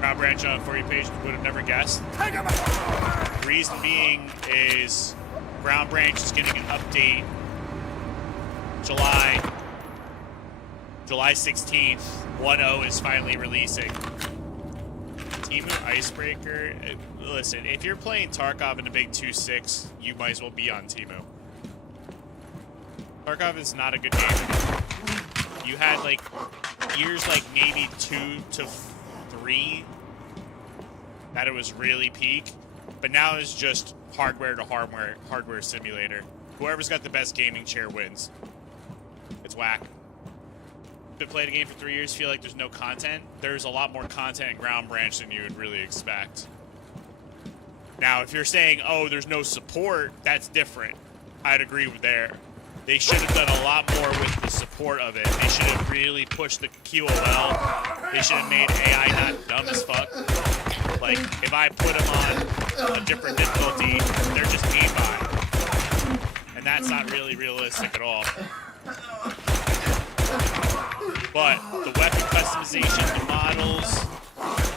Ground Branch on a 40 page would have never guessed. Take him out! Reason being is Ground Branch is getting an update July 16th. 1.0 is finally releasing. Temu Icebreaker. Listen, if you're playing Tarkov in a big 2.6, you might as well be on Temu. Tarkov is not a good game anymore. You had like years like maybe 2 to 3 that it was really peak, but now it's just hardware to hardware simulator. Whoever's got the best gaming chair wins. It's whack. Been playing a game for 3 years, feel like there's no content. There's a lot more content in Ground Branch than you would really expect. Now, if you're saying, oh, there's no support, that's different. I'd agree with there. They should have done a lot more with the support of it. They should have really pushed the QOL. They should have made AI not dumb as fuck. Like, if I put them on a different difficulty, they're just aimbot. And that's not really realistic at all. But the weapon customization, the models,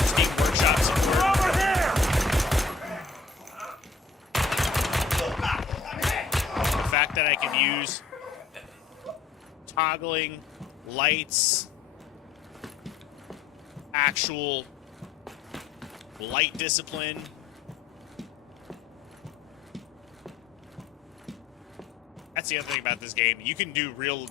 Steam Workshop support. Over here! The fact that I can use toggling lights, actual light discipline. That's the other thing about this game. You can do real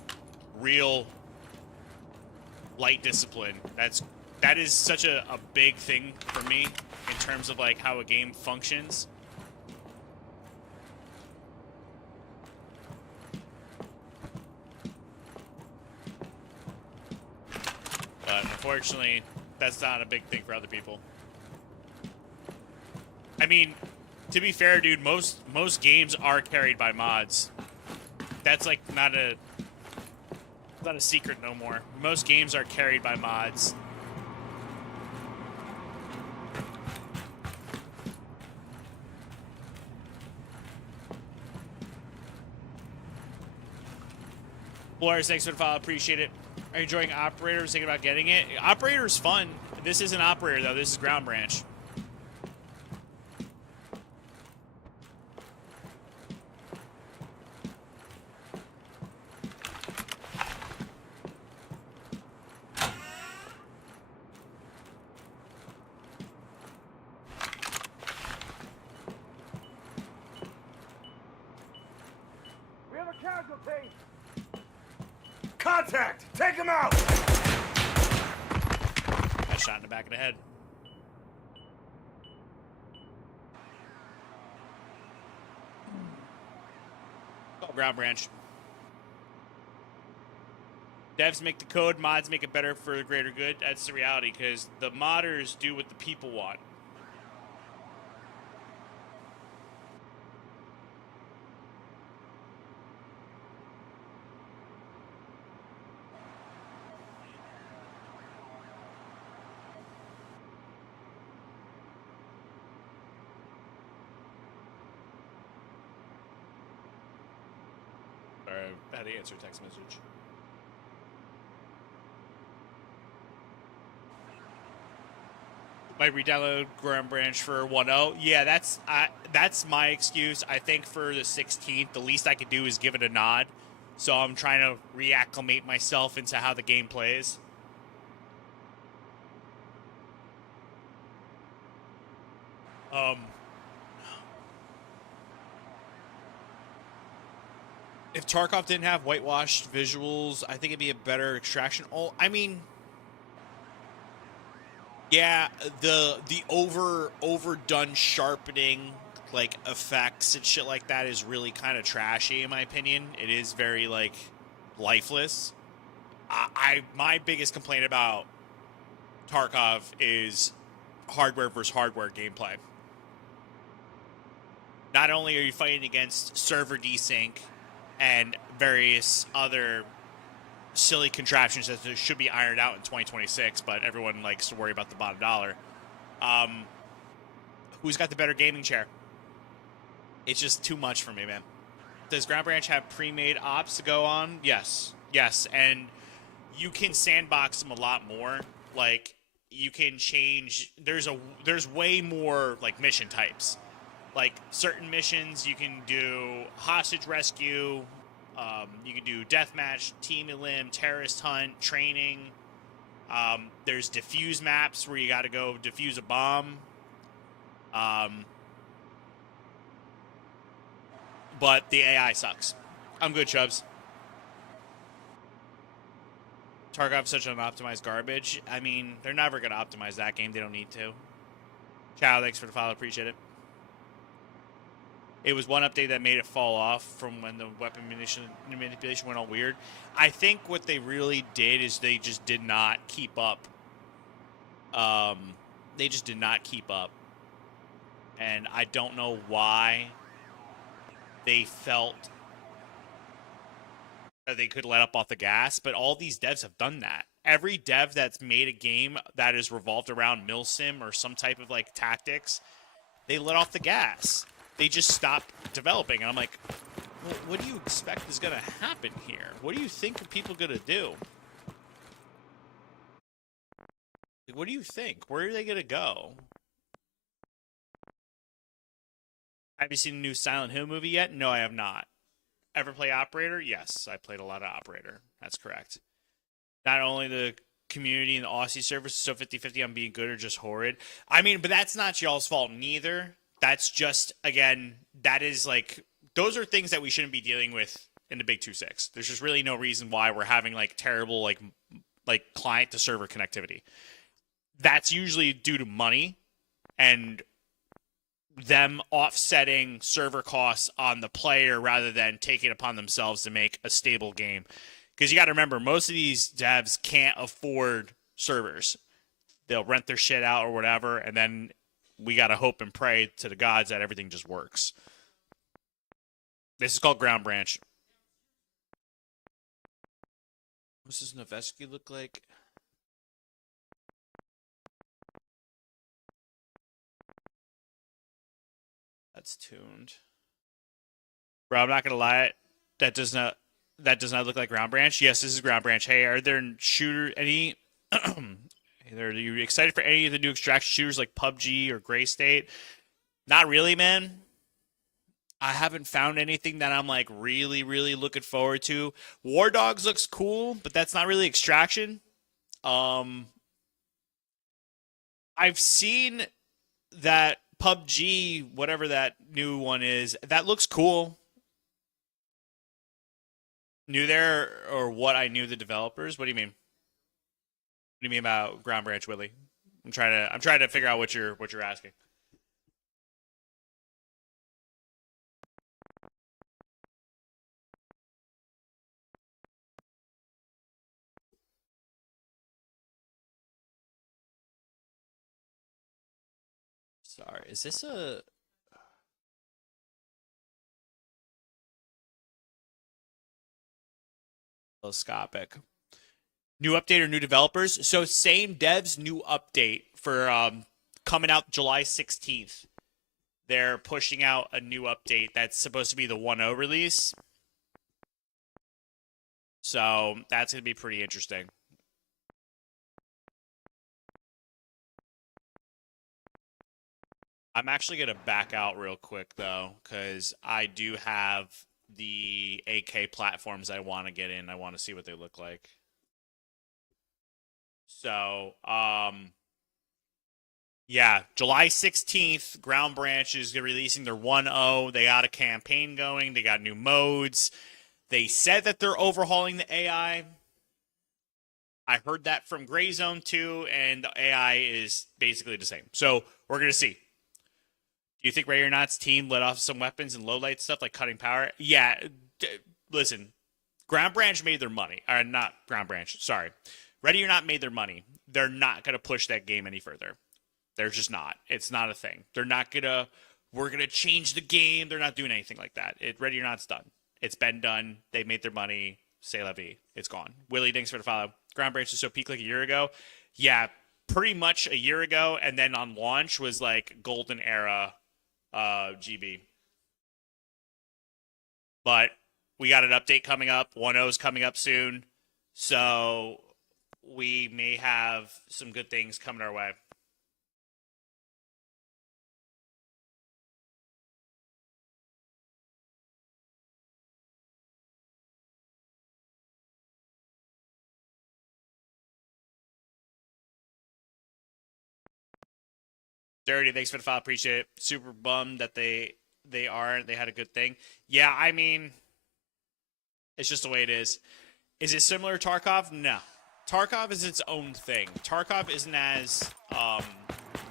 light discipline. That is such a big thing for me in terms of like how a game functions. But unfortunately, that's not a big thing for other people. I mean, to be fair, dude, most games are carried by mods. That's like not a secret no more. Most games are carried by mods. Flores, thanks for the follow. Appreciate it. Are you enjoying Operator? Was thinking about getting it. Operator is fun. This isn't Operator though. This is Ground Branch. We have a casualty! Contact! Take him out! Got shot in the back of the head. Oh, Ground Branch. Devs make the code, mods make it better for the greater good. That's the reality, because the modders do what the people want. Sorry, I had to answer a text message. Might re-download Ground Branch for 1.0. Yeah, that's my excuse. I think for the 16th, the least I could do is give it a nod. So I'm trying to reacclimate myself into how the game plays. Um, if Tarkov didn't have whitewashed visuals, I think it'd be a better extraction. Oh, I mean, yeah, the overdone sharpening like effects and shit like that is really kind of trashy in my opinion. It is very like lifeless. I my biggest complaint about Tarkov is hardware versus hardware gameplay. Not only are you fighting against server desync and various other silly contraptions that should be ironed out in 2026, but everyone likes to worry about the bottom dollar. Um, who's got the better gaming chair? It's just too much for me, man. Does Ground Branch have pre-made ops to go on? Yes, yes, and you can sandbox them a lot more. Like you can change. There's way more like mission types. Like certain missions, you can do hostage rescue. You can do deathmatch, team elim, terrorist hunt, training. There's defuse maps where you got to go defuse a bomb. But the AI sucks. I'm good, Chubbs. Tarkov's such unoptimized garbage. I mean, they're never going to optimize that game. They don't need to. Ciao, thanks for the follow. Appreciate it. It was one update that made it fall off from when the weapon manipulation went all weird. I think what they really did is they just did not keep up. They just did not keep up. And I don't know why they felt that they could let up off the gas, but all these devs have done that. Every dev that's made a game that is revolved around milsim or some type of like tactics, they let off the gas. They just stopped developing. And I'm like, well, what do you expect is going to happen here? What do you think are people going to do? Like, what do you think? Where are they going to go? Have you seen the new Silent Hill movie yet? No, I have not. Ever play Operator? Yes, I played a lot of Operator. That's correct. Not only the community and the Aussie servers so 50-50 on being good or just horrid. I mean, but that's not y'all's fault neither. That's just, again, that is like, those are things that we shouldn't be dealing with in the Big 2.6. There's just really no reason why we're having like terrible like client to server connectivity. That's usually due to money and them offsetting server costs on the player rather than taking it upon themselves to make a stable game. Because you got to remember, most of these devs can't afford servers. They'll rent their shit out or whatever, and then we got to hope and pray to the gods that everything just works. This is called Ground Branch. What's this Noveski look like? That's tuned. Bro, I'm not going to lie. That does not look like Ground Branch. Yes, this is Ground Branch. Hey, are there any are you excited for any of the new extraction shooters like PUBG or Gray State? Not really, man. I haven't found anything that I'm like really, really looking forward to. War Dogs looks cool, but that's not really extraction. I've seen that PUBG, whatever that new one is, that looks cool. New there or what? I knew the developers. What do you mean? What do you mean about Ground Branch, Willie? I'm trying to figure out what you're asking. Sorry, is this a telescopic? New update or new developers? So same devs, new update for coming out July 16th. They're pushing out a new update that's supposed to be the 1.0 release. So that's going to be pretty interesting. I'm actually going to back out real quick, though, because I do have the AK platforms I want to get in. I want to see what they look like. So, Yeah, July 16th, Ground Branch is releasing their 1.0. They got a campaign going. They got new modes. They said that they're overhauling the AI. I heard that from Gray Zone too, and the AI is basically the same. So we're gonna see. Do you think Ready or Not's team let off some weapons and low light stuff like cutting power? Yeah. Listen, Ground Branch made their money. Or not Ground Branch. Sorry, Ready or Not made their money. They're not gonna push that game any further. They're just not. It's not a thing. They're not gonna. We're gonna change the game. They're not doing anything like that. Ready or Not's done. It's been done. They made their money. C'est la vie. It's gone. Willie, thanks for the follow. Ground Branch is so peak like a year ago. Yeah, pretty much a year ago, and then on launch was like golden era GB. But we got an update coming up. 1.0 is coming up soon. So we may have some good things coming our way. Dirty, thanks for the follow. Appreciate it. Super bummed that they had a good thing. Yeah, I mean, it's just the way it is. Is it similar to Tarkov? No. Tarkov is its own thing. Tarkov isn't as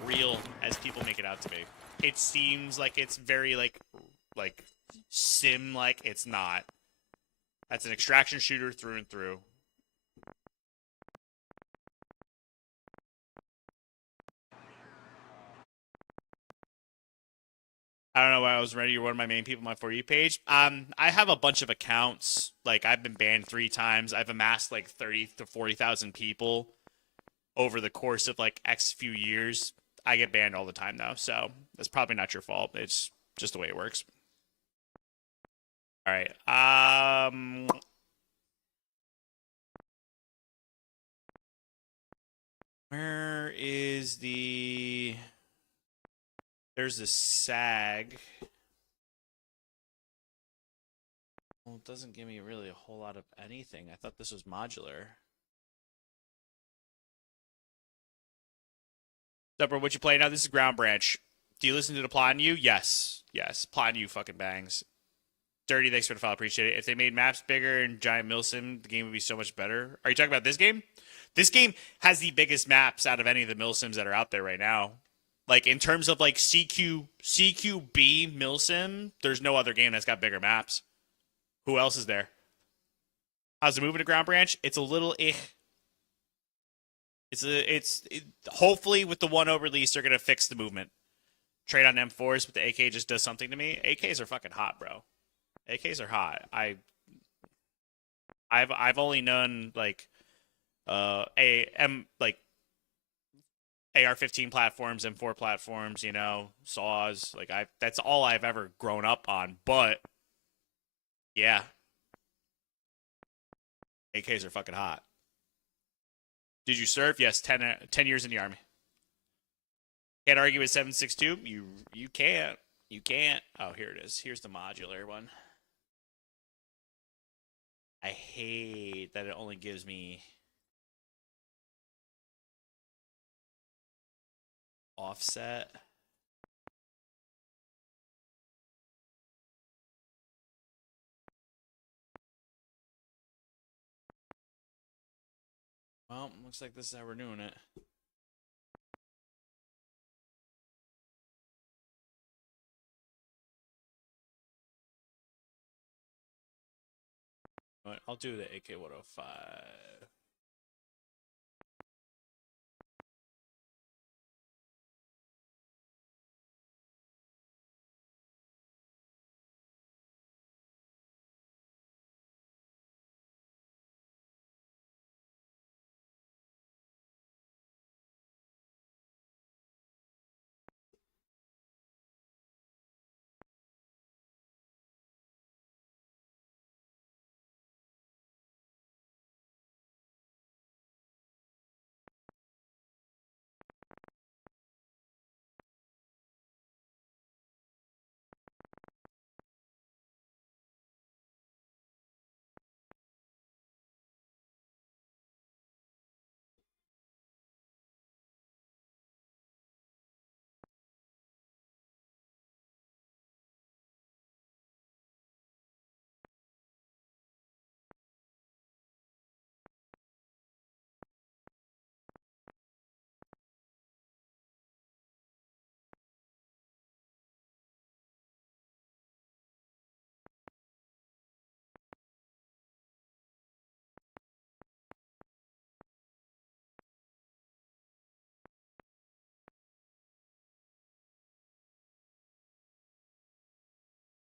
real as people make it out to be. It seems like it's very like sim like. It's not. That's an extraction shooter through and through. I don't know why I was ready. You're one of my main people on my For You page. I have a bunch of accounts. Like I've been banned 3 times. I've amassed like 30 to 40,000 people over the course of like X few years. I get banned all the time though, so that's probably not your fault. It's just the way it works. All right. Where is the? There's the SAG. Well, it doesn't give me really a whole lot of anything. I thought this was modular. Dubber, what you play now? This is Ground Branch. Do you listen to the Plot on You? Yes. Yes. Plot on You fucking bangs. Dirty, thanks for the follow. Appreciate it. If they made maps bigger and Giant Milsim, the game would be so much better. Are you talking about this game? This game has the biggest maps out of any of the Milsims that are out there right now. Like in terms of like CQB Milsim, there's no other game that's got bigger maps. Who else is there? How's it moving to Ground Branch? It's a little hopefully with the 1.0 release they're gonna fix the movement. Trade on M4s, but the AK just does something to me. AKs are fucking hot, bro. AKs are hot. I've only known like like AR-15 platforms, M4 platforms, you know, saws. Like that's all I've ever grown up on. But yeah, AKs are fucking hot. Did you serve? Yes, 10 years in the army. Can't argue with 7.62. You can't. You can't. Oh, here it is. Here's the modular one. I hate that it only gives me offset. Well, looks like this is how we're doing it. I'll do the AK-105.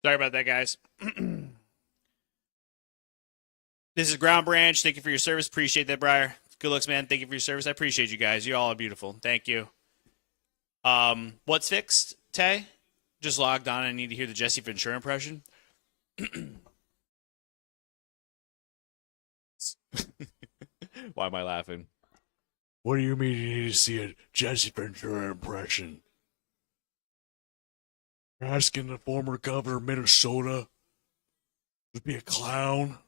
Sorry about that, guys. This is Ground Branch. Thank you for your service. Appreciate that, Briar. Good looks, man. Thank you for your service. I appreciate you guys. You all are beautiful. Thank you. What's fixed, Tay? Just logged on. I need to hear the Jesse Ventura impression. Why am I laughing? What do you mean you need to see a Jesse Ventura impression? You're asking the former governor of Minnesota to be a clown?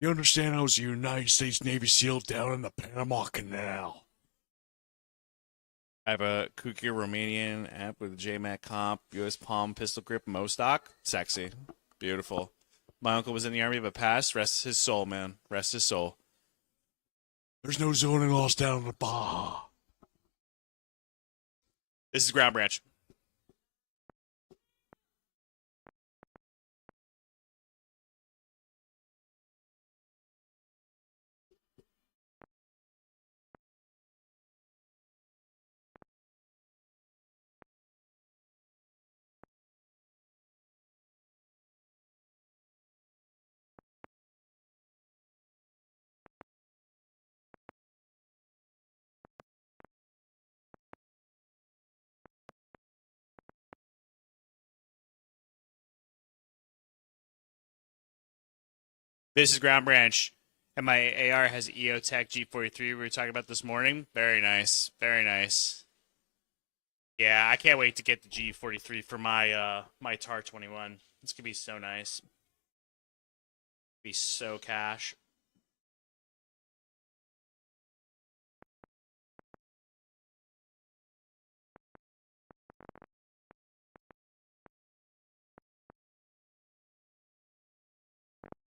You understand I was a United States Navy SEAL down in the Panama Canal. I have a kooky Romanian app with a JMAC comp, US Palm pistol grip, Mo stock. Sexy. Beautiful. My uncle was in the army but passed. Rest his soul, man. Rest his soul. There's no zoning laws down in the Baja. This is Ground Branch. This is Ground Branch. And my AR has EOTech G43 we were talking about this morning. Very nice. Very nice. Yeah, I can't wait to get the G43 for my my TAR 21. It's gonna be so nice. Be so cash.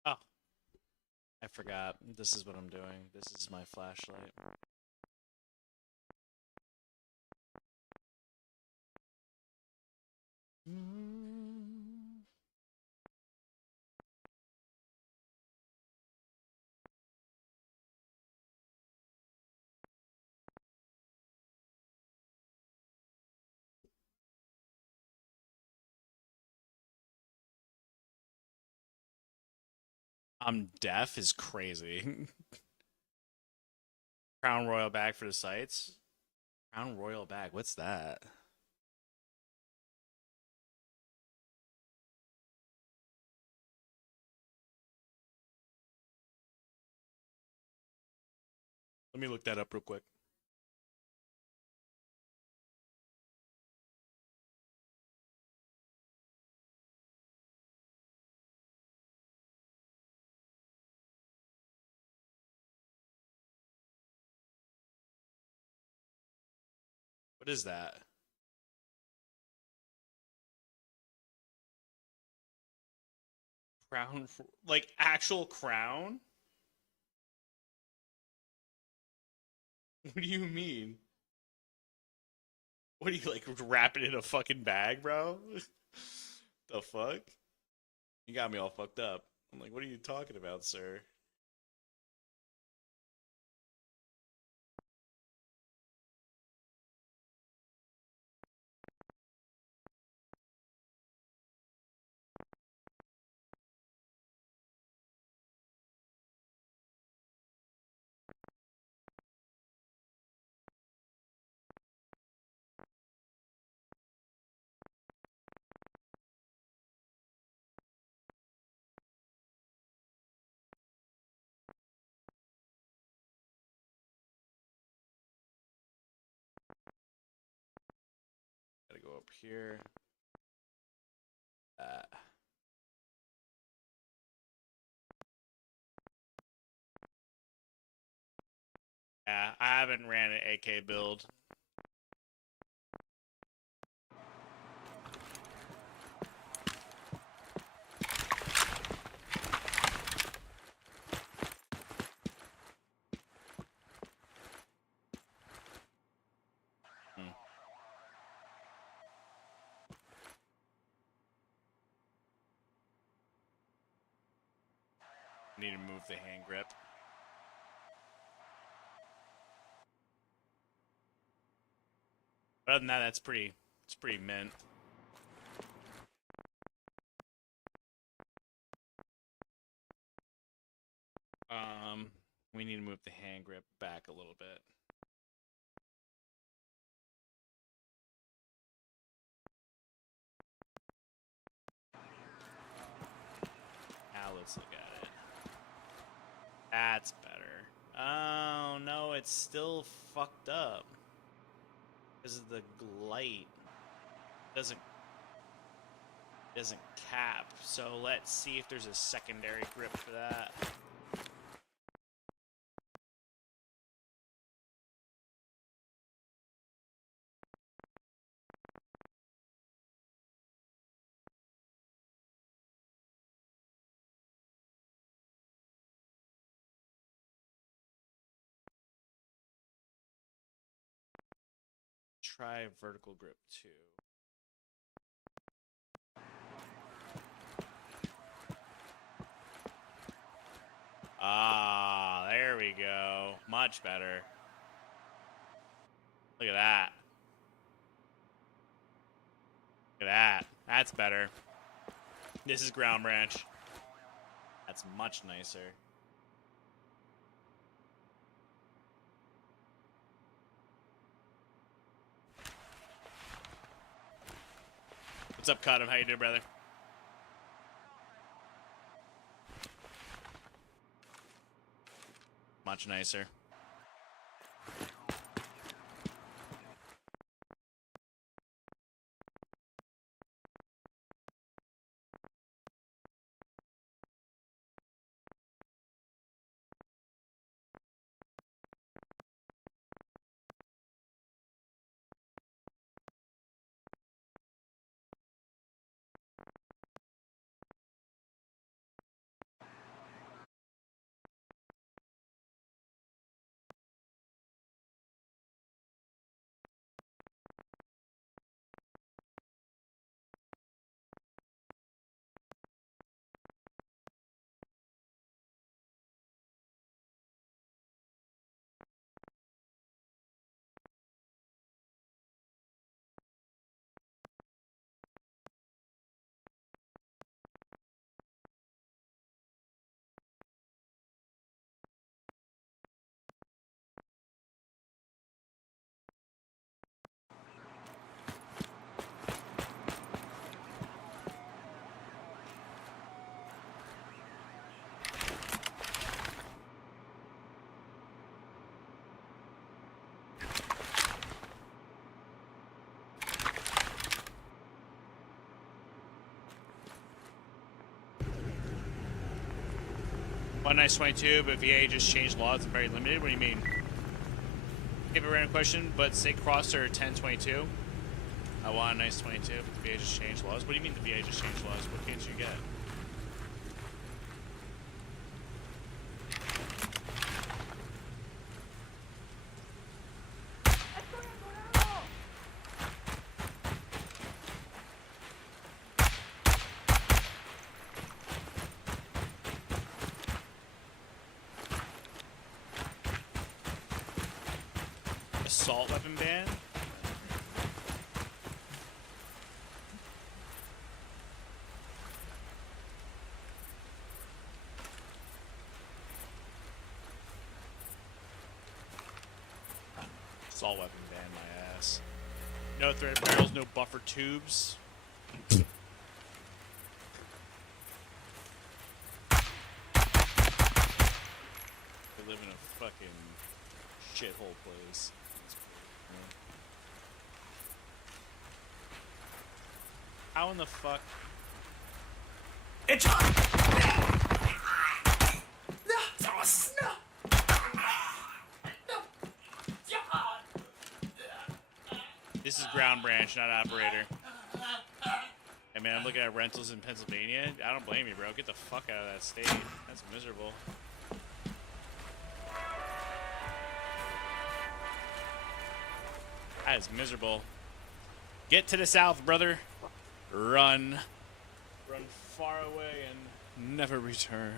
Oh, I forgot. This is what I'm doing. This is my flashlight. I'm deaf is crazy. Crown Royal bag for the sights. Crown Royal bag. What's that? Let me look that up real quick. What is that? Crown, like actual crown? What do you mean? What are you like wrapping in a fucking bag, bro? The fuck? You got me all fucked up. I'm like, what are you talking about, sir? Gotta go up here. Yeah, I haven't ran an AK build. Need to move the hand grip. But other than that, it's pretty mint. We need to move the hand grip back a little bit. Now let's look at it. That's better. Oh no, it's still fucked up. Because of the light. Doesn't cap. So let's see if there's a secondary grip for that. Try vertical grip too. Ah, there we go. Much better. Look at that. Look at that. That's better. This is ground branch. That's much nicer. What's up, Cottom? How you doing, brother? Much nicer. One nice 22, but VA just changed laws and very limited. What do you mean? Give a random question, but say crosser 1022. I want a nice 22, but the VA just changed laws. What do you mean the VA just changed laws? What can't you get? Assault weapon ban? Assault weapon ban my ass. No threaded barrels, no buffer tubes. We live in a fucking shithole place. How in the fuck? It's on! This is ground branch, not operator. Hey man, I'm looking at rentals in Pennsylvania. I don't blame you, bro. Get the fuck out of that state. That's miserable. That is miserable. Get to the south, brother. Run. Run far away and never return.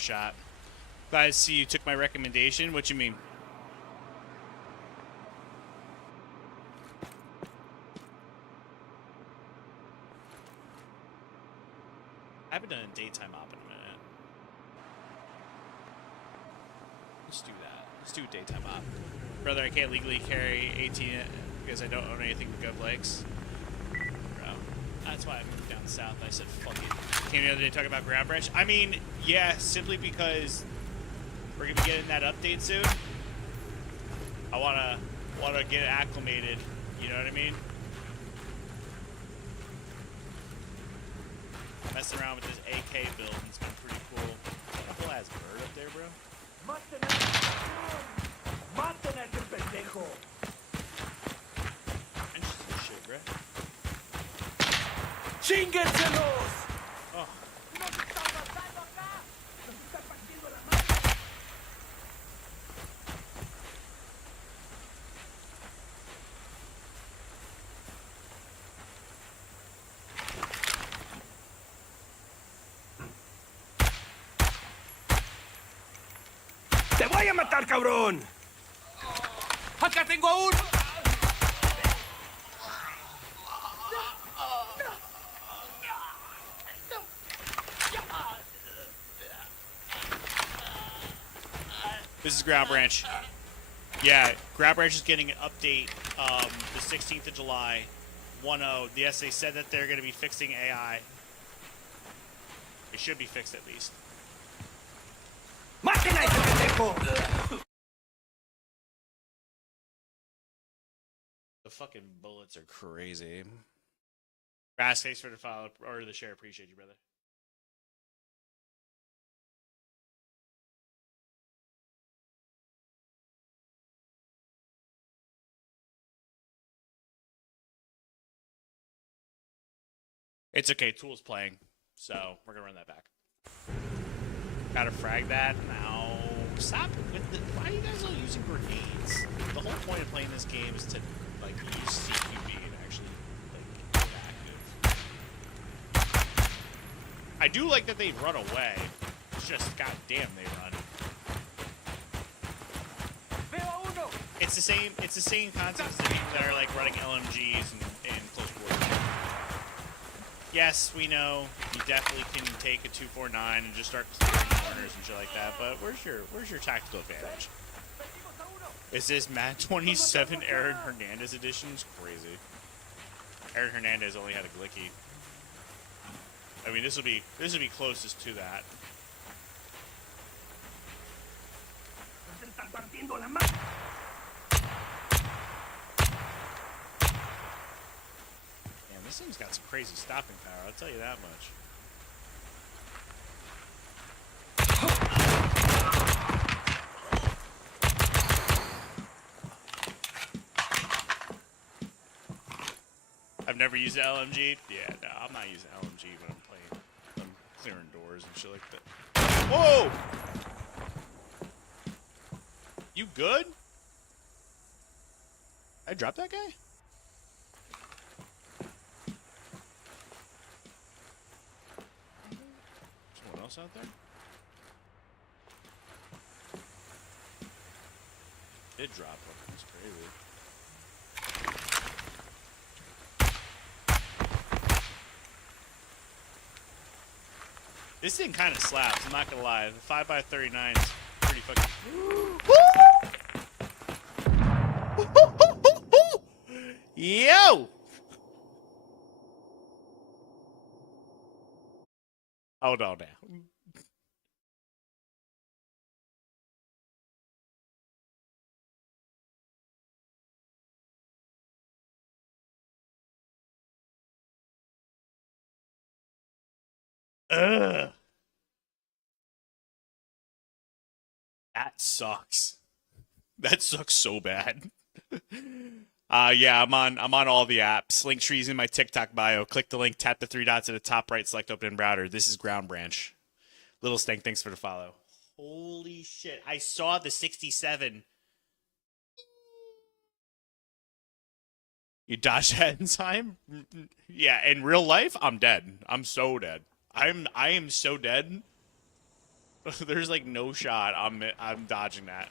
shot. Glad to see you took my recommendation. What you mean? I haven't done a daytime op in a minute. Let's do that. Let's do a daytime op. Brother, I can't legally carry 18 because I don't own anything but Gov Likes. Bro, that's why I moved down south. I said, fuck it. Came the other day talking about Ground Branch. I mean, yeah, simply because we're going to be getting that update soon. I wanna get acclimated. You know what I mean? Messing around with this AK build, it's been pretty cool. Couple ass bird up there, bro. ¡Maten a ese pendejo! Interesting shit, bro. ¡Chínguenselos! Oh, ¡Nos están matando acá! ¡Nos están partiendo la madre! ¡Te voy a matar, cabrón! ¡Acá tengo a uno! this is Ground Branch. Yeah, Ground Branch is getting an update the 16th of July. 1.0. Yes, they said that they're going to be fixing AI. It should be fixed at least. ¡Maten a ese pendejo! The fucking bullets are crazy. Grass face for the follow or the share. Appreciate you, brother. It's okay. Tool's playing, so we're gonna run that back. Gotta frag that now. Stop with the. Why are you guys all using grenades? The whole point of playing this game is to like use CQB and actually like get active. I do like that they run away. It's just goddamn they run. ¡Veo a uno! It's the same. It's the same concept as the people that are like running LMGs and close quarters. Yes, we know you definitely can take a 249 and just start clearing corners and shit like that. But where's your tactical advantage? Is this Madden 27 Aaron Hernandez edition? It's crazy. Aaron Hernandez only had a Glicky. I mean, this will be closest to that. ¡Nos están partiendo la madre! Man, this thing's got some crazy stopping power. I'll tell you that much. I've never used an LMG. Yeah, no, I'm not using LMG when I'm playing. I'm clearing doors and shit like that. Whoa! You good? I dropped that guy? Someone else out there? Did drop him. That's crazy. This thing kind of slaps, I'm not gonna lie. The 5x39 is pretty fucking. Yo! Hold on now. Ugh. That sucks. That sucks so bad. Yeah, I'm on all the apps. Linktree's in my TikTok bio. Click the link, tap the three dots at the top right, select open in router. This is Ground Branch. Little Stank, thanks for the follow. Holy shit. I saw the 67. You dodged that in time? Yeah, in real life, I'm dead. I'm so dead. I am so dead. There's like no shot. I'm dodging that.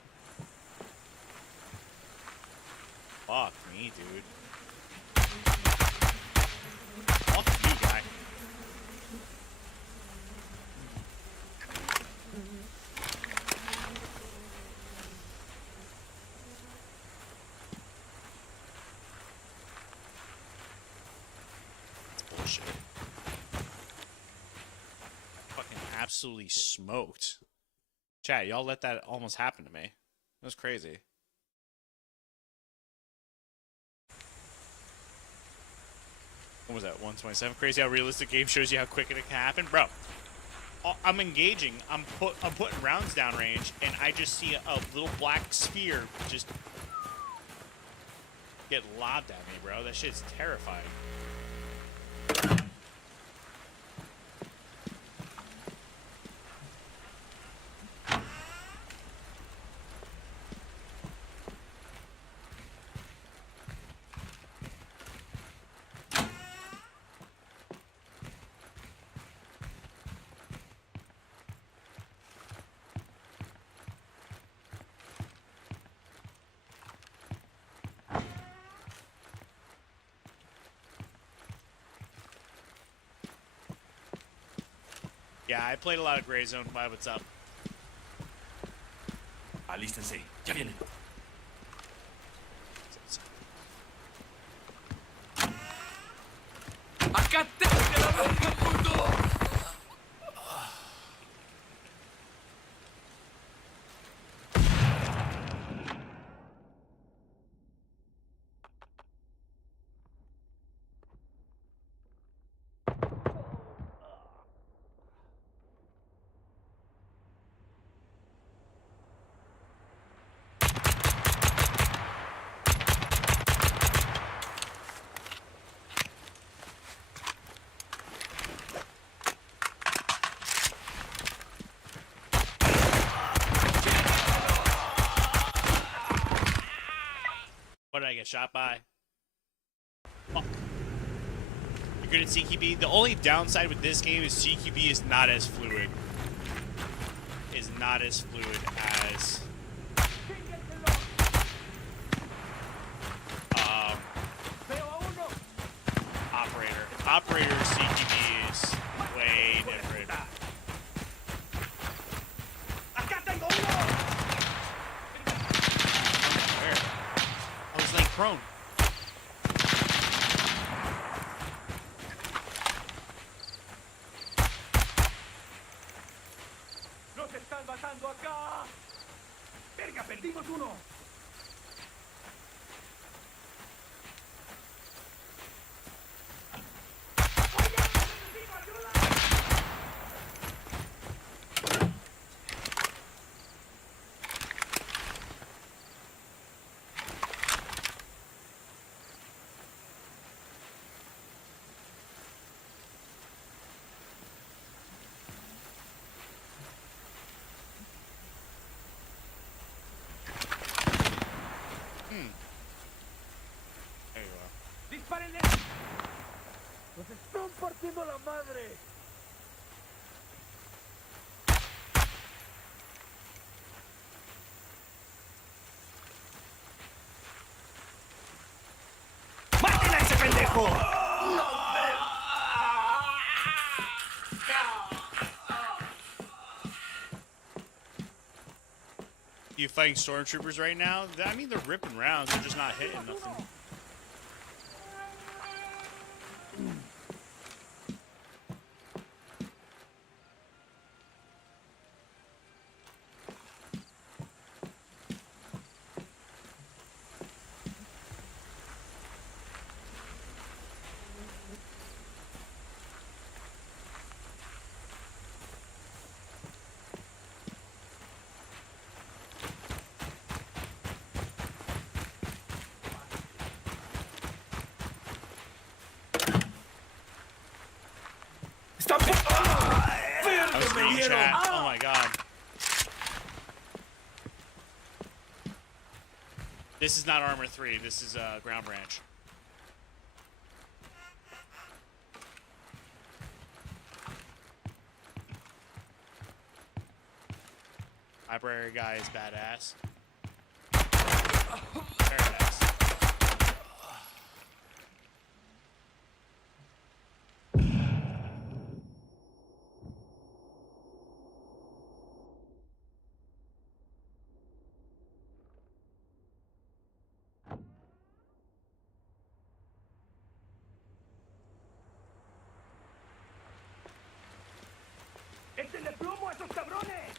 Fuck me, dude. Fuck you, guy. That's bullshit. Fucking absolutely smoked. Chat, y'all let that almost happen to me. That was crazy. What was that? 127. Crazy how realistic game shows you how quick it can happen, bro. I'm engaging. I'm putting rounds down range, and I just see a little black sphere just get lobbed at me, bro. That shit's terrifying. Yeah, I played a lot of Gray Zone. Why, what's up? Alístense. Ya vienen. ¡Acá te la verga, puto! What did I get shot by? Fuck. You're good at CQB. The only downside with this game is CQB is not as fluid. Is not as fluid as Operator. Operator CQB is way different. Where? I was laying prone. ¡Nos están matando acá! ¡Verga, perdimos uno! There you are. ¡Dispárenle! ¡Nos están partiendo la madre! ¡Maten a ese pendejo! You fighting stormtroopers right now? I mean, they're ripping rounds. They're just not hitting nothing. ¡Stop! I was reading chat. Oh my god. This is not Armor 3. This is Ground Branch. Library guy is badass. Very nice. ¡Échenle plomo a esos cabrones!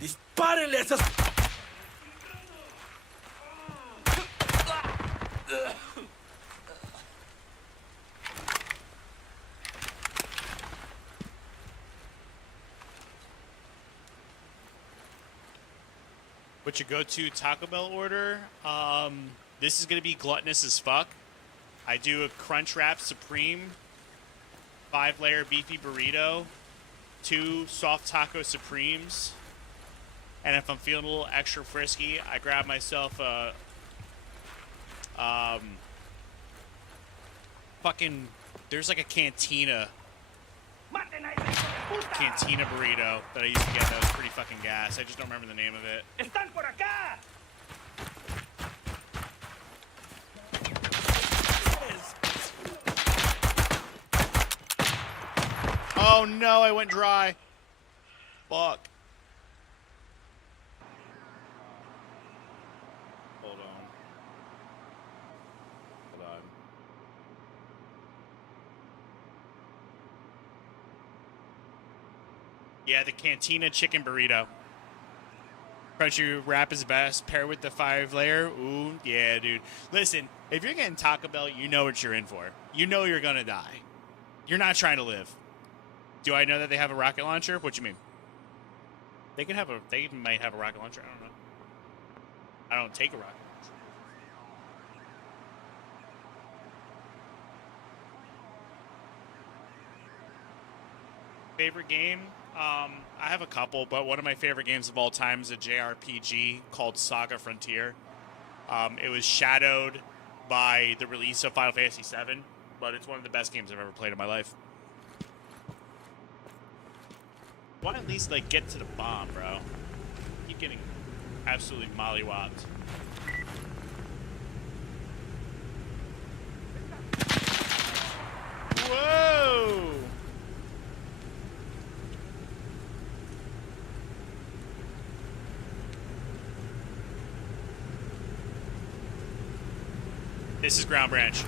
¡Dispárenle a esos... What's your go-to Taco Bell order? This is gonna be gluttonous as fuck. I do a Crunchwrap Supreme, 5-layer beefy burrito, 2 soft taco supremes, and if I'm feeling a little extra frisky, I grab myself a fucking, there's like a cantina burrito that I used to get that was pretty fucking gas. I just don't remember the name of it. ¡Están por acá! Oh no, I went dry. Fuck. Hold on. Hold on. Yeah, the Cantina chicken burrito. Crunchy wrap is best. Pair with the 5-layer. Ooh, yeah, dude. Listen, if you're getting Taco Bell, you know what you're in for. You know you're gonna die. You're not trying to live. Do I know that they have a rocket launcher? What you mean? They could have a. They might have a rocket launcher. I don't know. I don't take a rocket launcher. Favorite game? I have a couple, but one of my favorite games of all time is a JRPG called Saga Frontier. It was shadowed by the release of Final Fantasy VII, but it's one of the best games I've ever played in my life. Why at least like get to the bomb, bro? Keep getting absolutely mollywopped. Whoa! This is Ground Branch.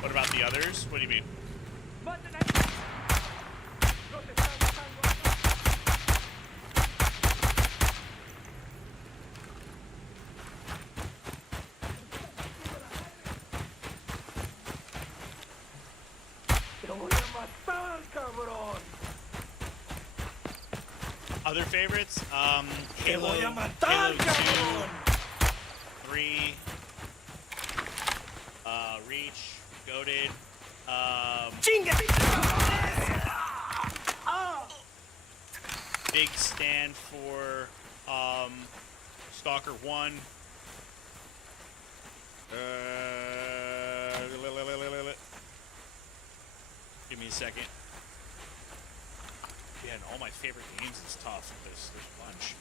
What about the others? What do you mean? Other favorites? Halo, Halo 2, 3, Reach, Goated, big stand for, Stalker 1, give me a second. Yeah, and all my favorite games is tough. There's a bunch.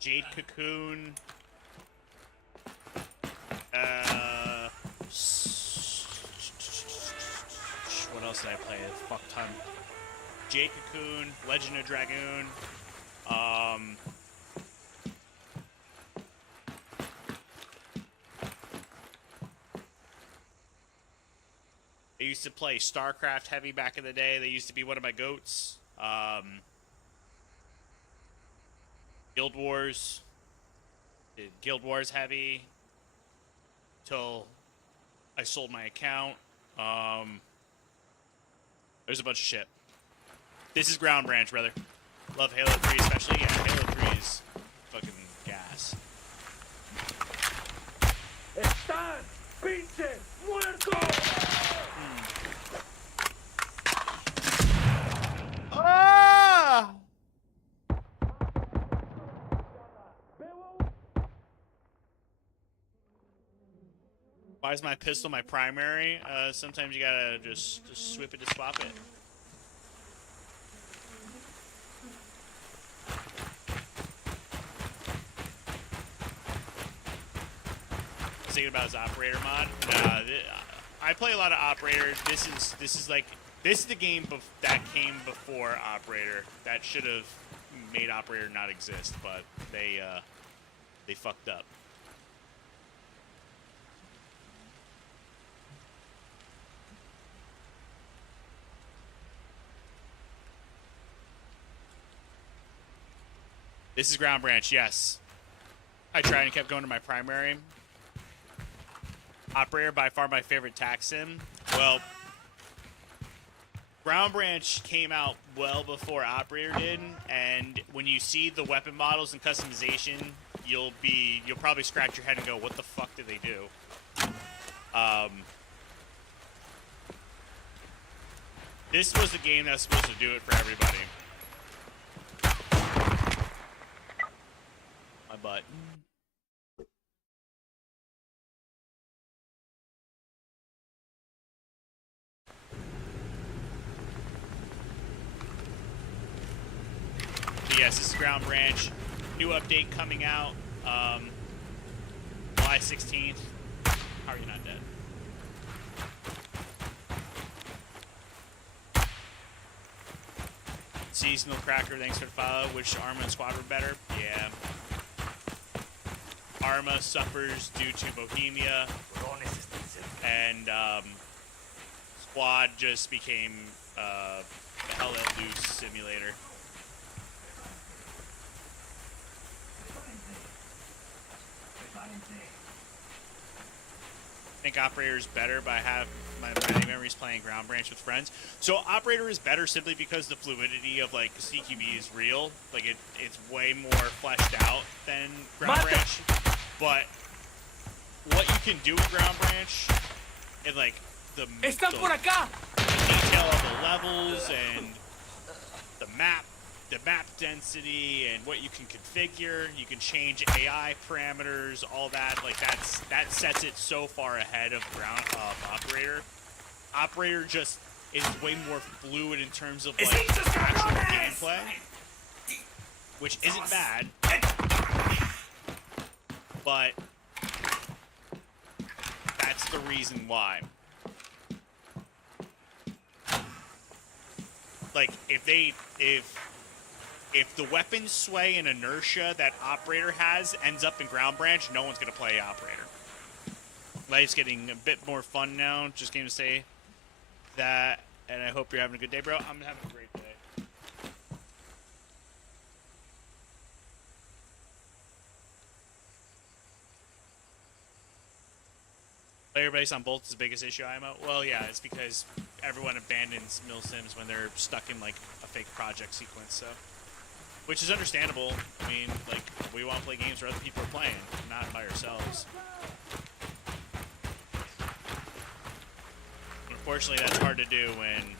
Jade Cocoon. What else did I play? A fuck ton. Jade Cocoon, Legend of Dragoon. I used to play StarCraft heavy back in the day. They used to be one of my goats. Guild Wars. Did Guild Wars heavy. Till I sold my account. There's a bunch of shit. This is Ground Branch, brother. Love Halo 3 especially. Yeah, Halo 3 is fucking gas. ¡Están pinches muertos! Ah! Why is my pistol my primary? Sometimes you gotta just swip it to swap it. Thinking about his operator mod. Nah, I play a lot of operator. This is the game that came before operator. That should have made operator not exist, but they fucked up. This is Ground Branch, yes. I tried and kept going to my primary. Operator, by far my favorite tac sim. Well, Ground Branch came out well before Operator did, and when you see the weapon models and customization, you'll probably scratch your head and go, what the fuck did they do? This was the game that was supposed to do it for everybody. My butt. But yes, this is Ground Branch. New update coming out July 16th. How are you not dead? Seasonal Cracker, thanks for the follow. Which Arma and Squad were better? Yeah. Arma suffers due to Bohemia, and Squad just became a Hell Let Loose simulator. I think Operator is better, but I have my memories playing Ground Branch with friends. So Operator is better simply because the fluidity of like CQB is real. Like it's way more fleshed out than Ground Branch. But what you can do with Ground Branch and like the detail of the levels and the map density and what you can configure, you can change AI parameters, all that. Like that sets it so far ahead of Operator. Operator just is way more fluid in terms of like actual gameplay, which isn't bad, but that's the reason why. Like if the weapon sway and inertia that Operator has ends up in Ground Branch, no one's gonna play Operator. Life's getting a bit more fun now. Just came to say that, and I hope you're having a good day, bro. I'm having a great day. Player base on Bolt is the biggest issue I'm at. Well, yeah, it's because everyone abandons Milsims when they're stuck in like a fake project sequence, so. Which is understandable. I mean, like, we want to play games where other people are playing, not by ourselves. Unfortunately, that's hard to do when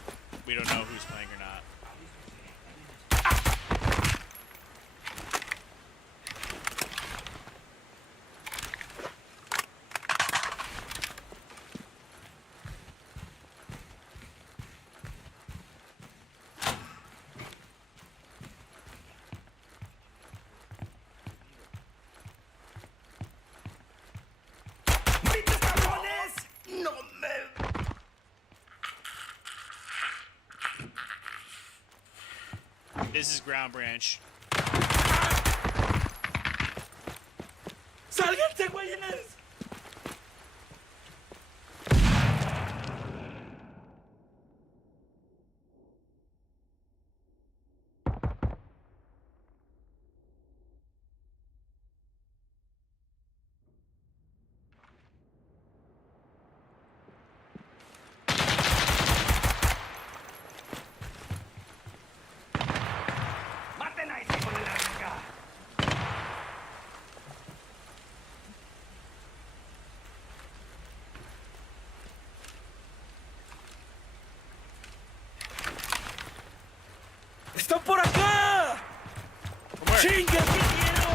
we don't know who's playing or not. This is Ground Branch. ¡Sálganse, güeyes! ¡Están por acá! ¡Chinga, qué quiero!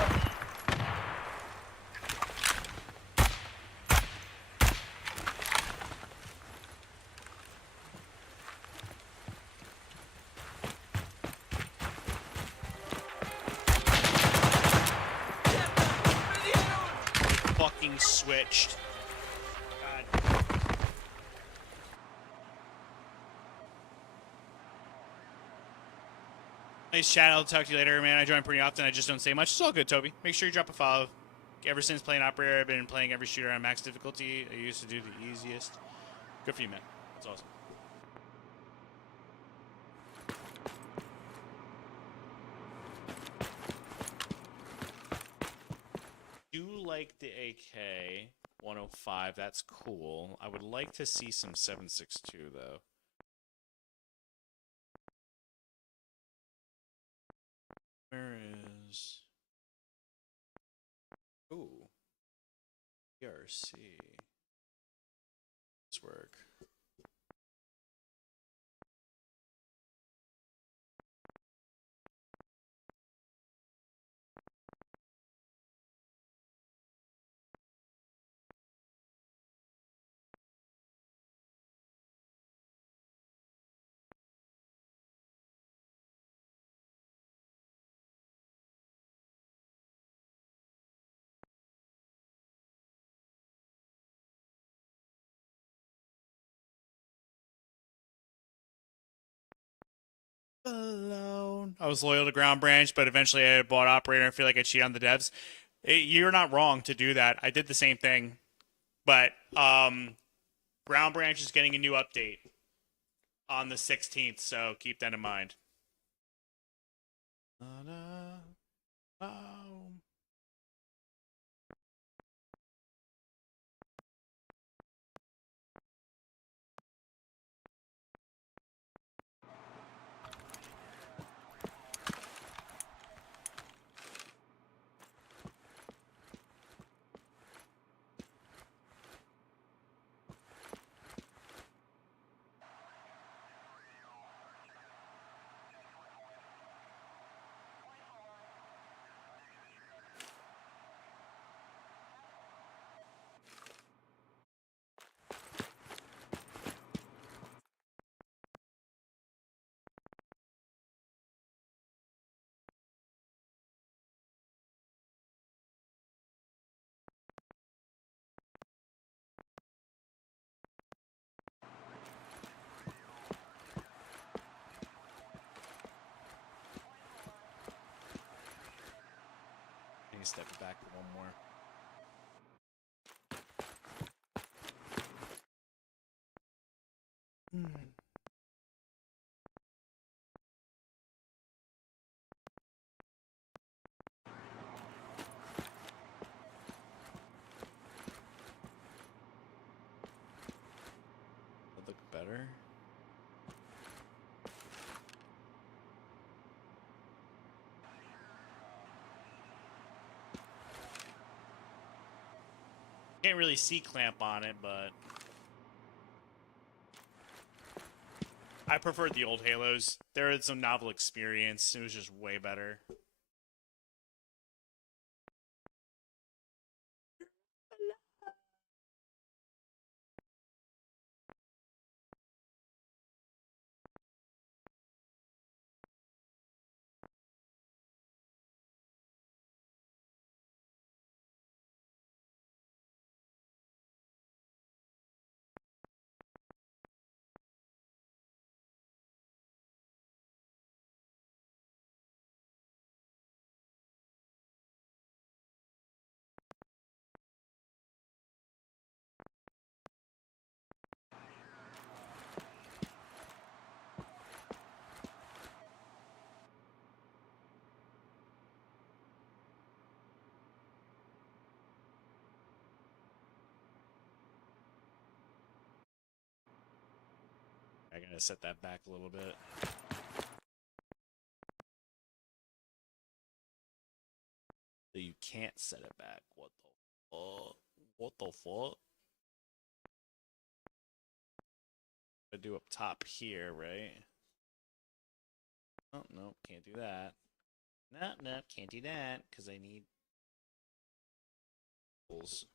fucking switched. God. Nice chat. I'll talk to you later, man. I join pretty often. I just don't say much. It's all good, Toby. Make sure you drop a follow. Ever since playing Operator, I've been playing every shooter on max difficulty. I used to do the easiest. Good for you, man. That's awesome. Do like the AK 105. That's cool. I would like to see some 7.62 though. Where is? Ooh. ERC. This work. Alone. I was loyal to Ground Branch, but eventually I bought Operator. I feel like I cheat on the devs. You're not wrong to do that. I did the same thing, but Ground Branch is getting a new update on the 16th, so keep that in mind. I need to step back one more. That look better. Can't really see clamp on it, but I preferred the old Halos. There had some novel experience. It was just way better. I gotta set that back a little bit. So you can't set it back. What the fuck? What the fuck? I do up top here, right? Oh, no, can't do that. No, can't do that, because I need tools.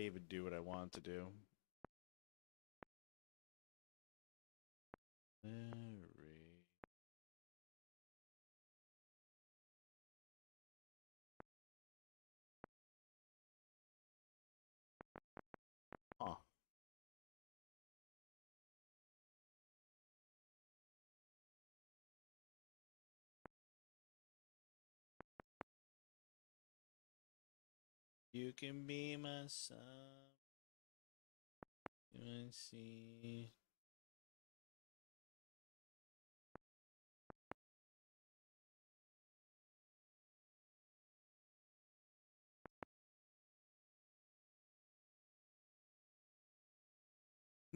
Can't even do what I want to do. Huh. You can be my son. Let's see.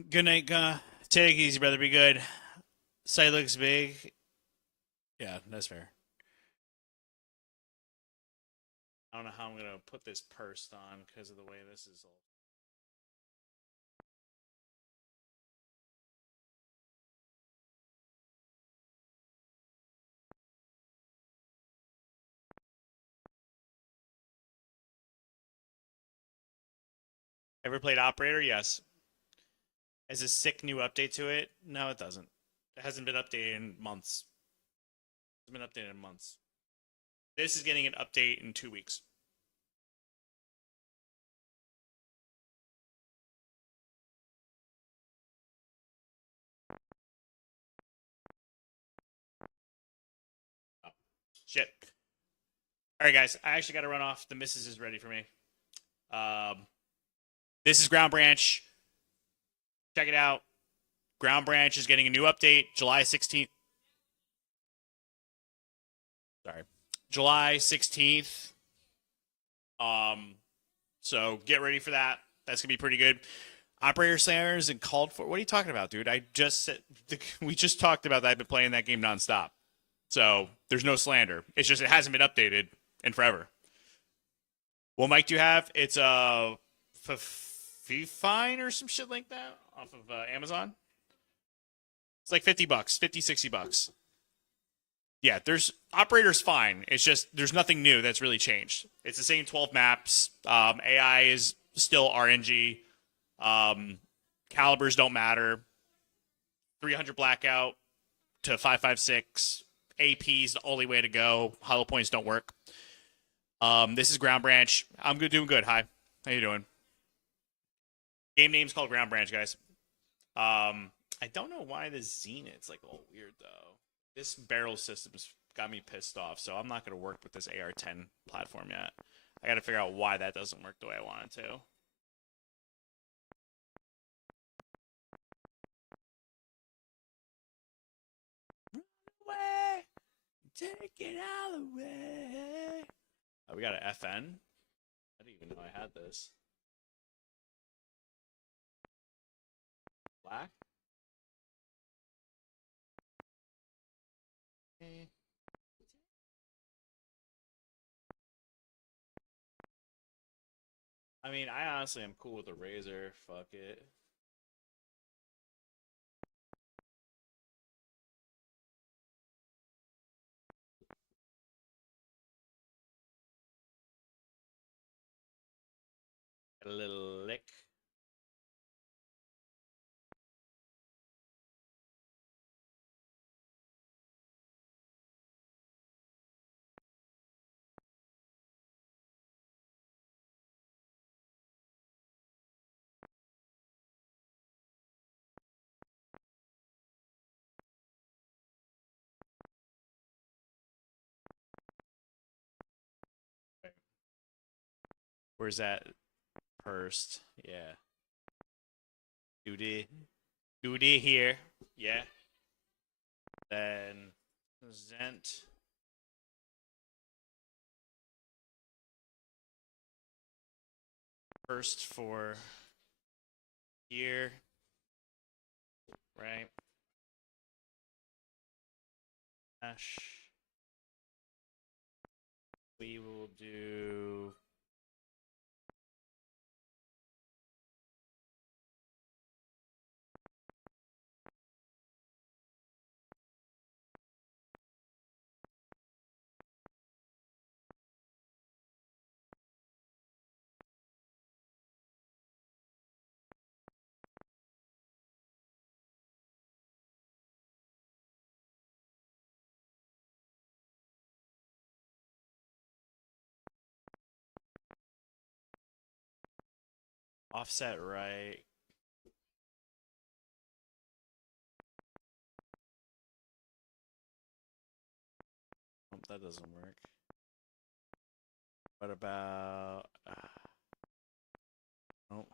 Good night, take it easy, brother. Be good. Site looks big. Yeah, that's fair. I don't know how I'm gonna put this pursed on because of the way this is all. Ever played Operator? Yes. Has a sick new update to it? No, it doesn't. It hasn't been updated in months. It's been updated in months. This is getting an update in 2 weeks. Oh, shit. All right, guys. I actually got to run off. The missus is ready for me. This is Ground Branch. Check it out. Ground Branch is getting a new update July 16th. Sorry. July 16th. So get ready for that. That's going to be pretty good. Operator Slammers and called for. What are you talking about, dude? I just said we just talked about that. I've been playing that game nonstop. So there's no slander. It's just it hasn't been updated in forever. What mic do you have? It's a Fifine or some shit like that off of Amazon. It's like $50, 50, $60. Yeah, there's Operator's fine. It's just there's nothing new that's really changed. It's the same 12 maps. AI is still RNG. Calibers don't matter. 300 blackout to 556. AP is the only way to go. Hollow points don't work. This is Ground Branch. I'm doing good. Hi, how you doing? Game name's called Ground Branch, guys. I don't know why the Zenith's like all weird though. This barrel system's got me pissed off, so I'm not gonna work with this AR-10 platform yet. I gotta figure out why that doesn't work the way I want it to. Run away, take it all away. Oh, we got an FN. I didn't even know I had this. Black. I mean, I honestly am cool with the Razor. Fuck it. A little lick. Where's that pursed? Yeah. Duty. Duty here. Yeah. Then Zent. First for here. Right. Ash. We will do Offset right. Oh, that doesn't work. What about... oh.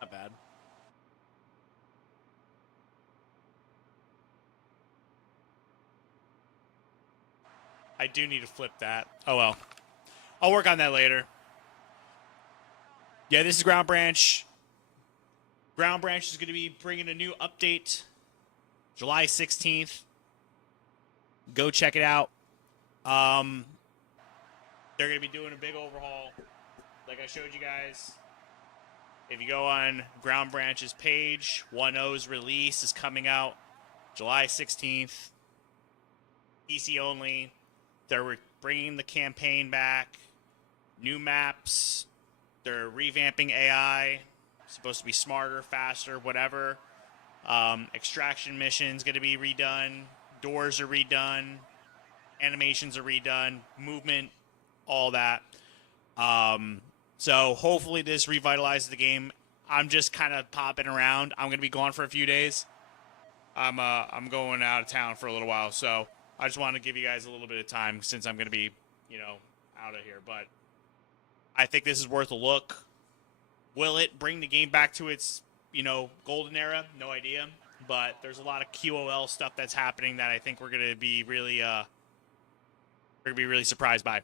Not bad. I do need to flip that. Oh well. I'll work on that later. Yeah, this is Ground Branch. Ground Branch is going to be bringing a new update July 16th. Go check it out. They're going to be doing a big overhaul like I showed you guys. If you go on Ground Branch's page, 1.0's release is coming out July 16th. PC only. They're bringing the campaign back. New maps. They're revamping AI. Supposed to be smarter, faster, whatever. Extraction missions going to be redone. Doors are redone. Animations are redone. Movement, all that. So hopefully this revitalizes the game. I'm just kind of popping around. I'm going to be gone for a few days. I'm going out of town for a little while, so I just want to give you guys a little bit of time since I'm going to be, out of here. But I think this is worth a look. Will it bring the game back to its, golden era? No idea. But there's a lot of QOL stuff that's happening that I think we're going to be really, surprised by.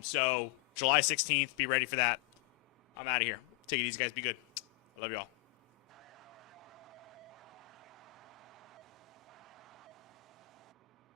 So July 16th, be ready for that. I'm out of here. Take it easy, guys. Be good. I love you all.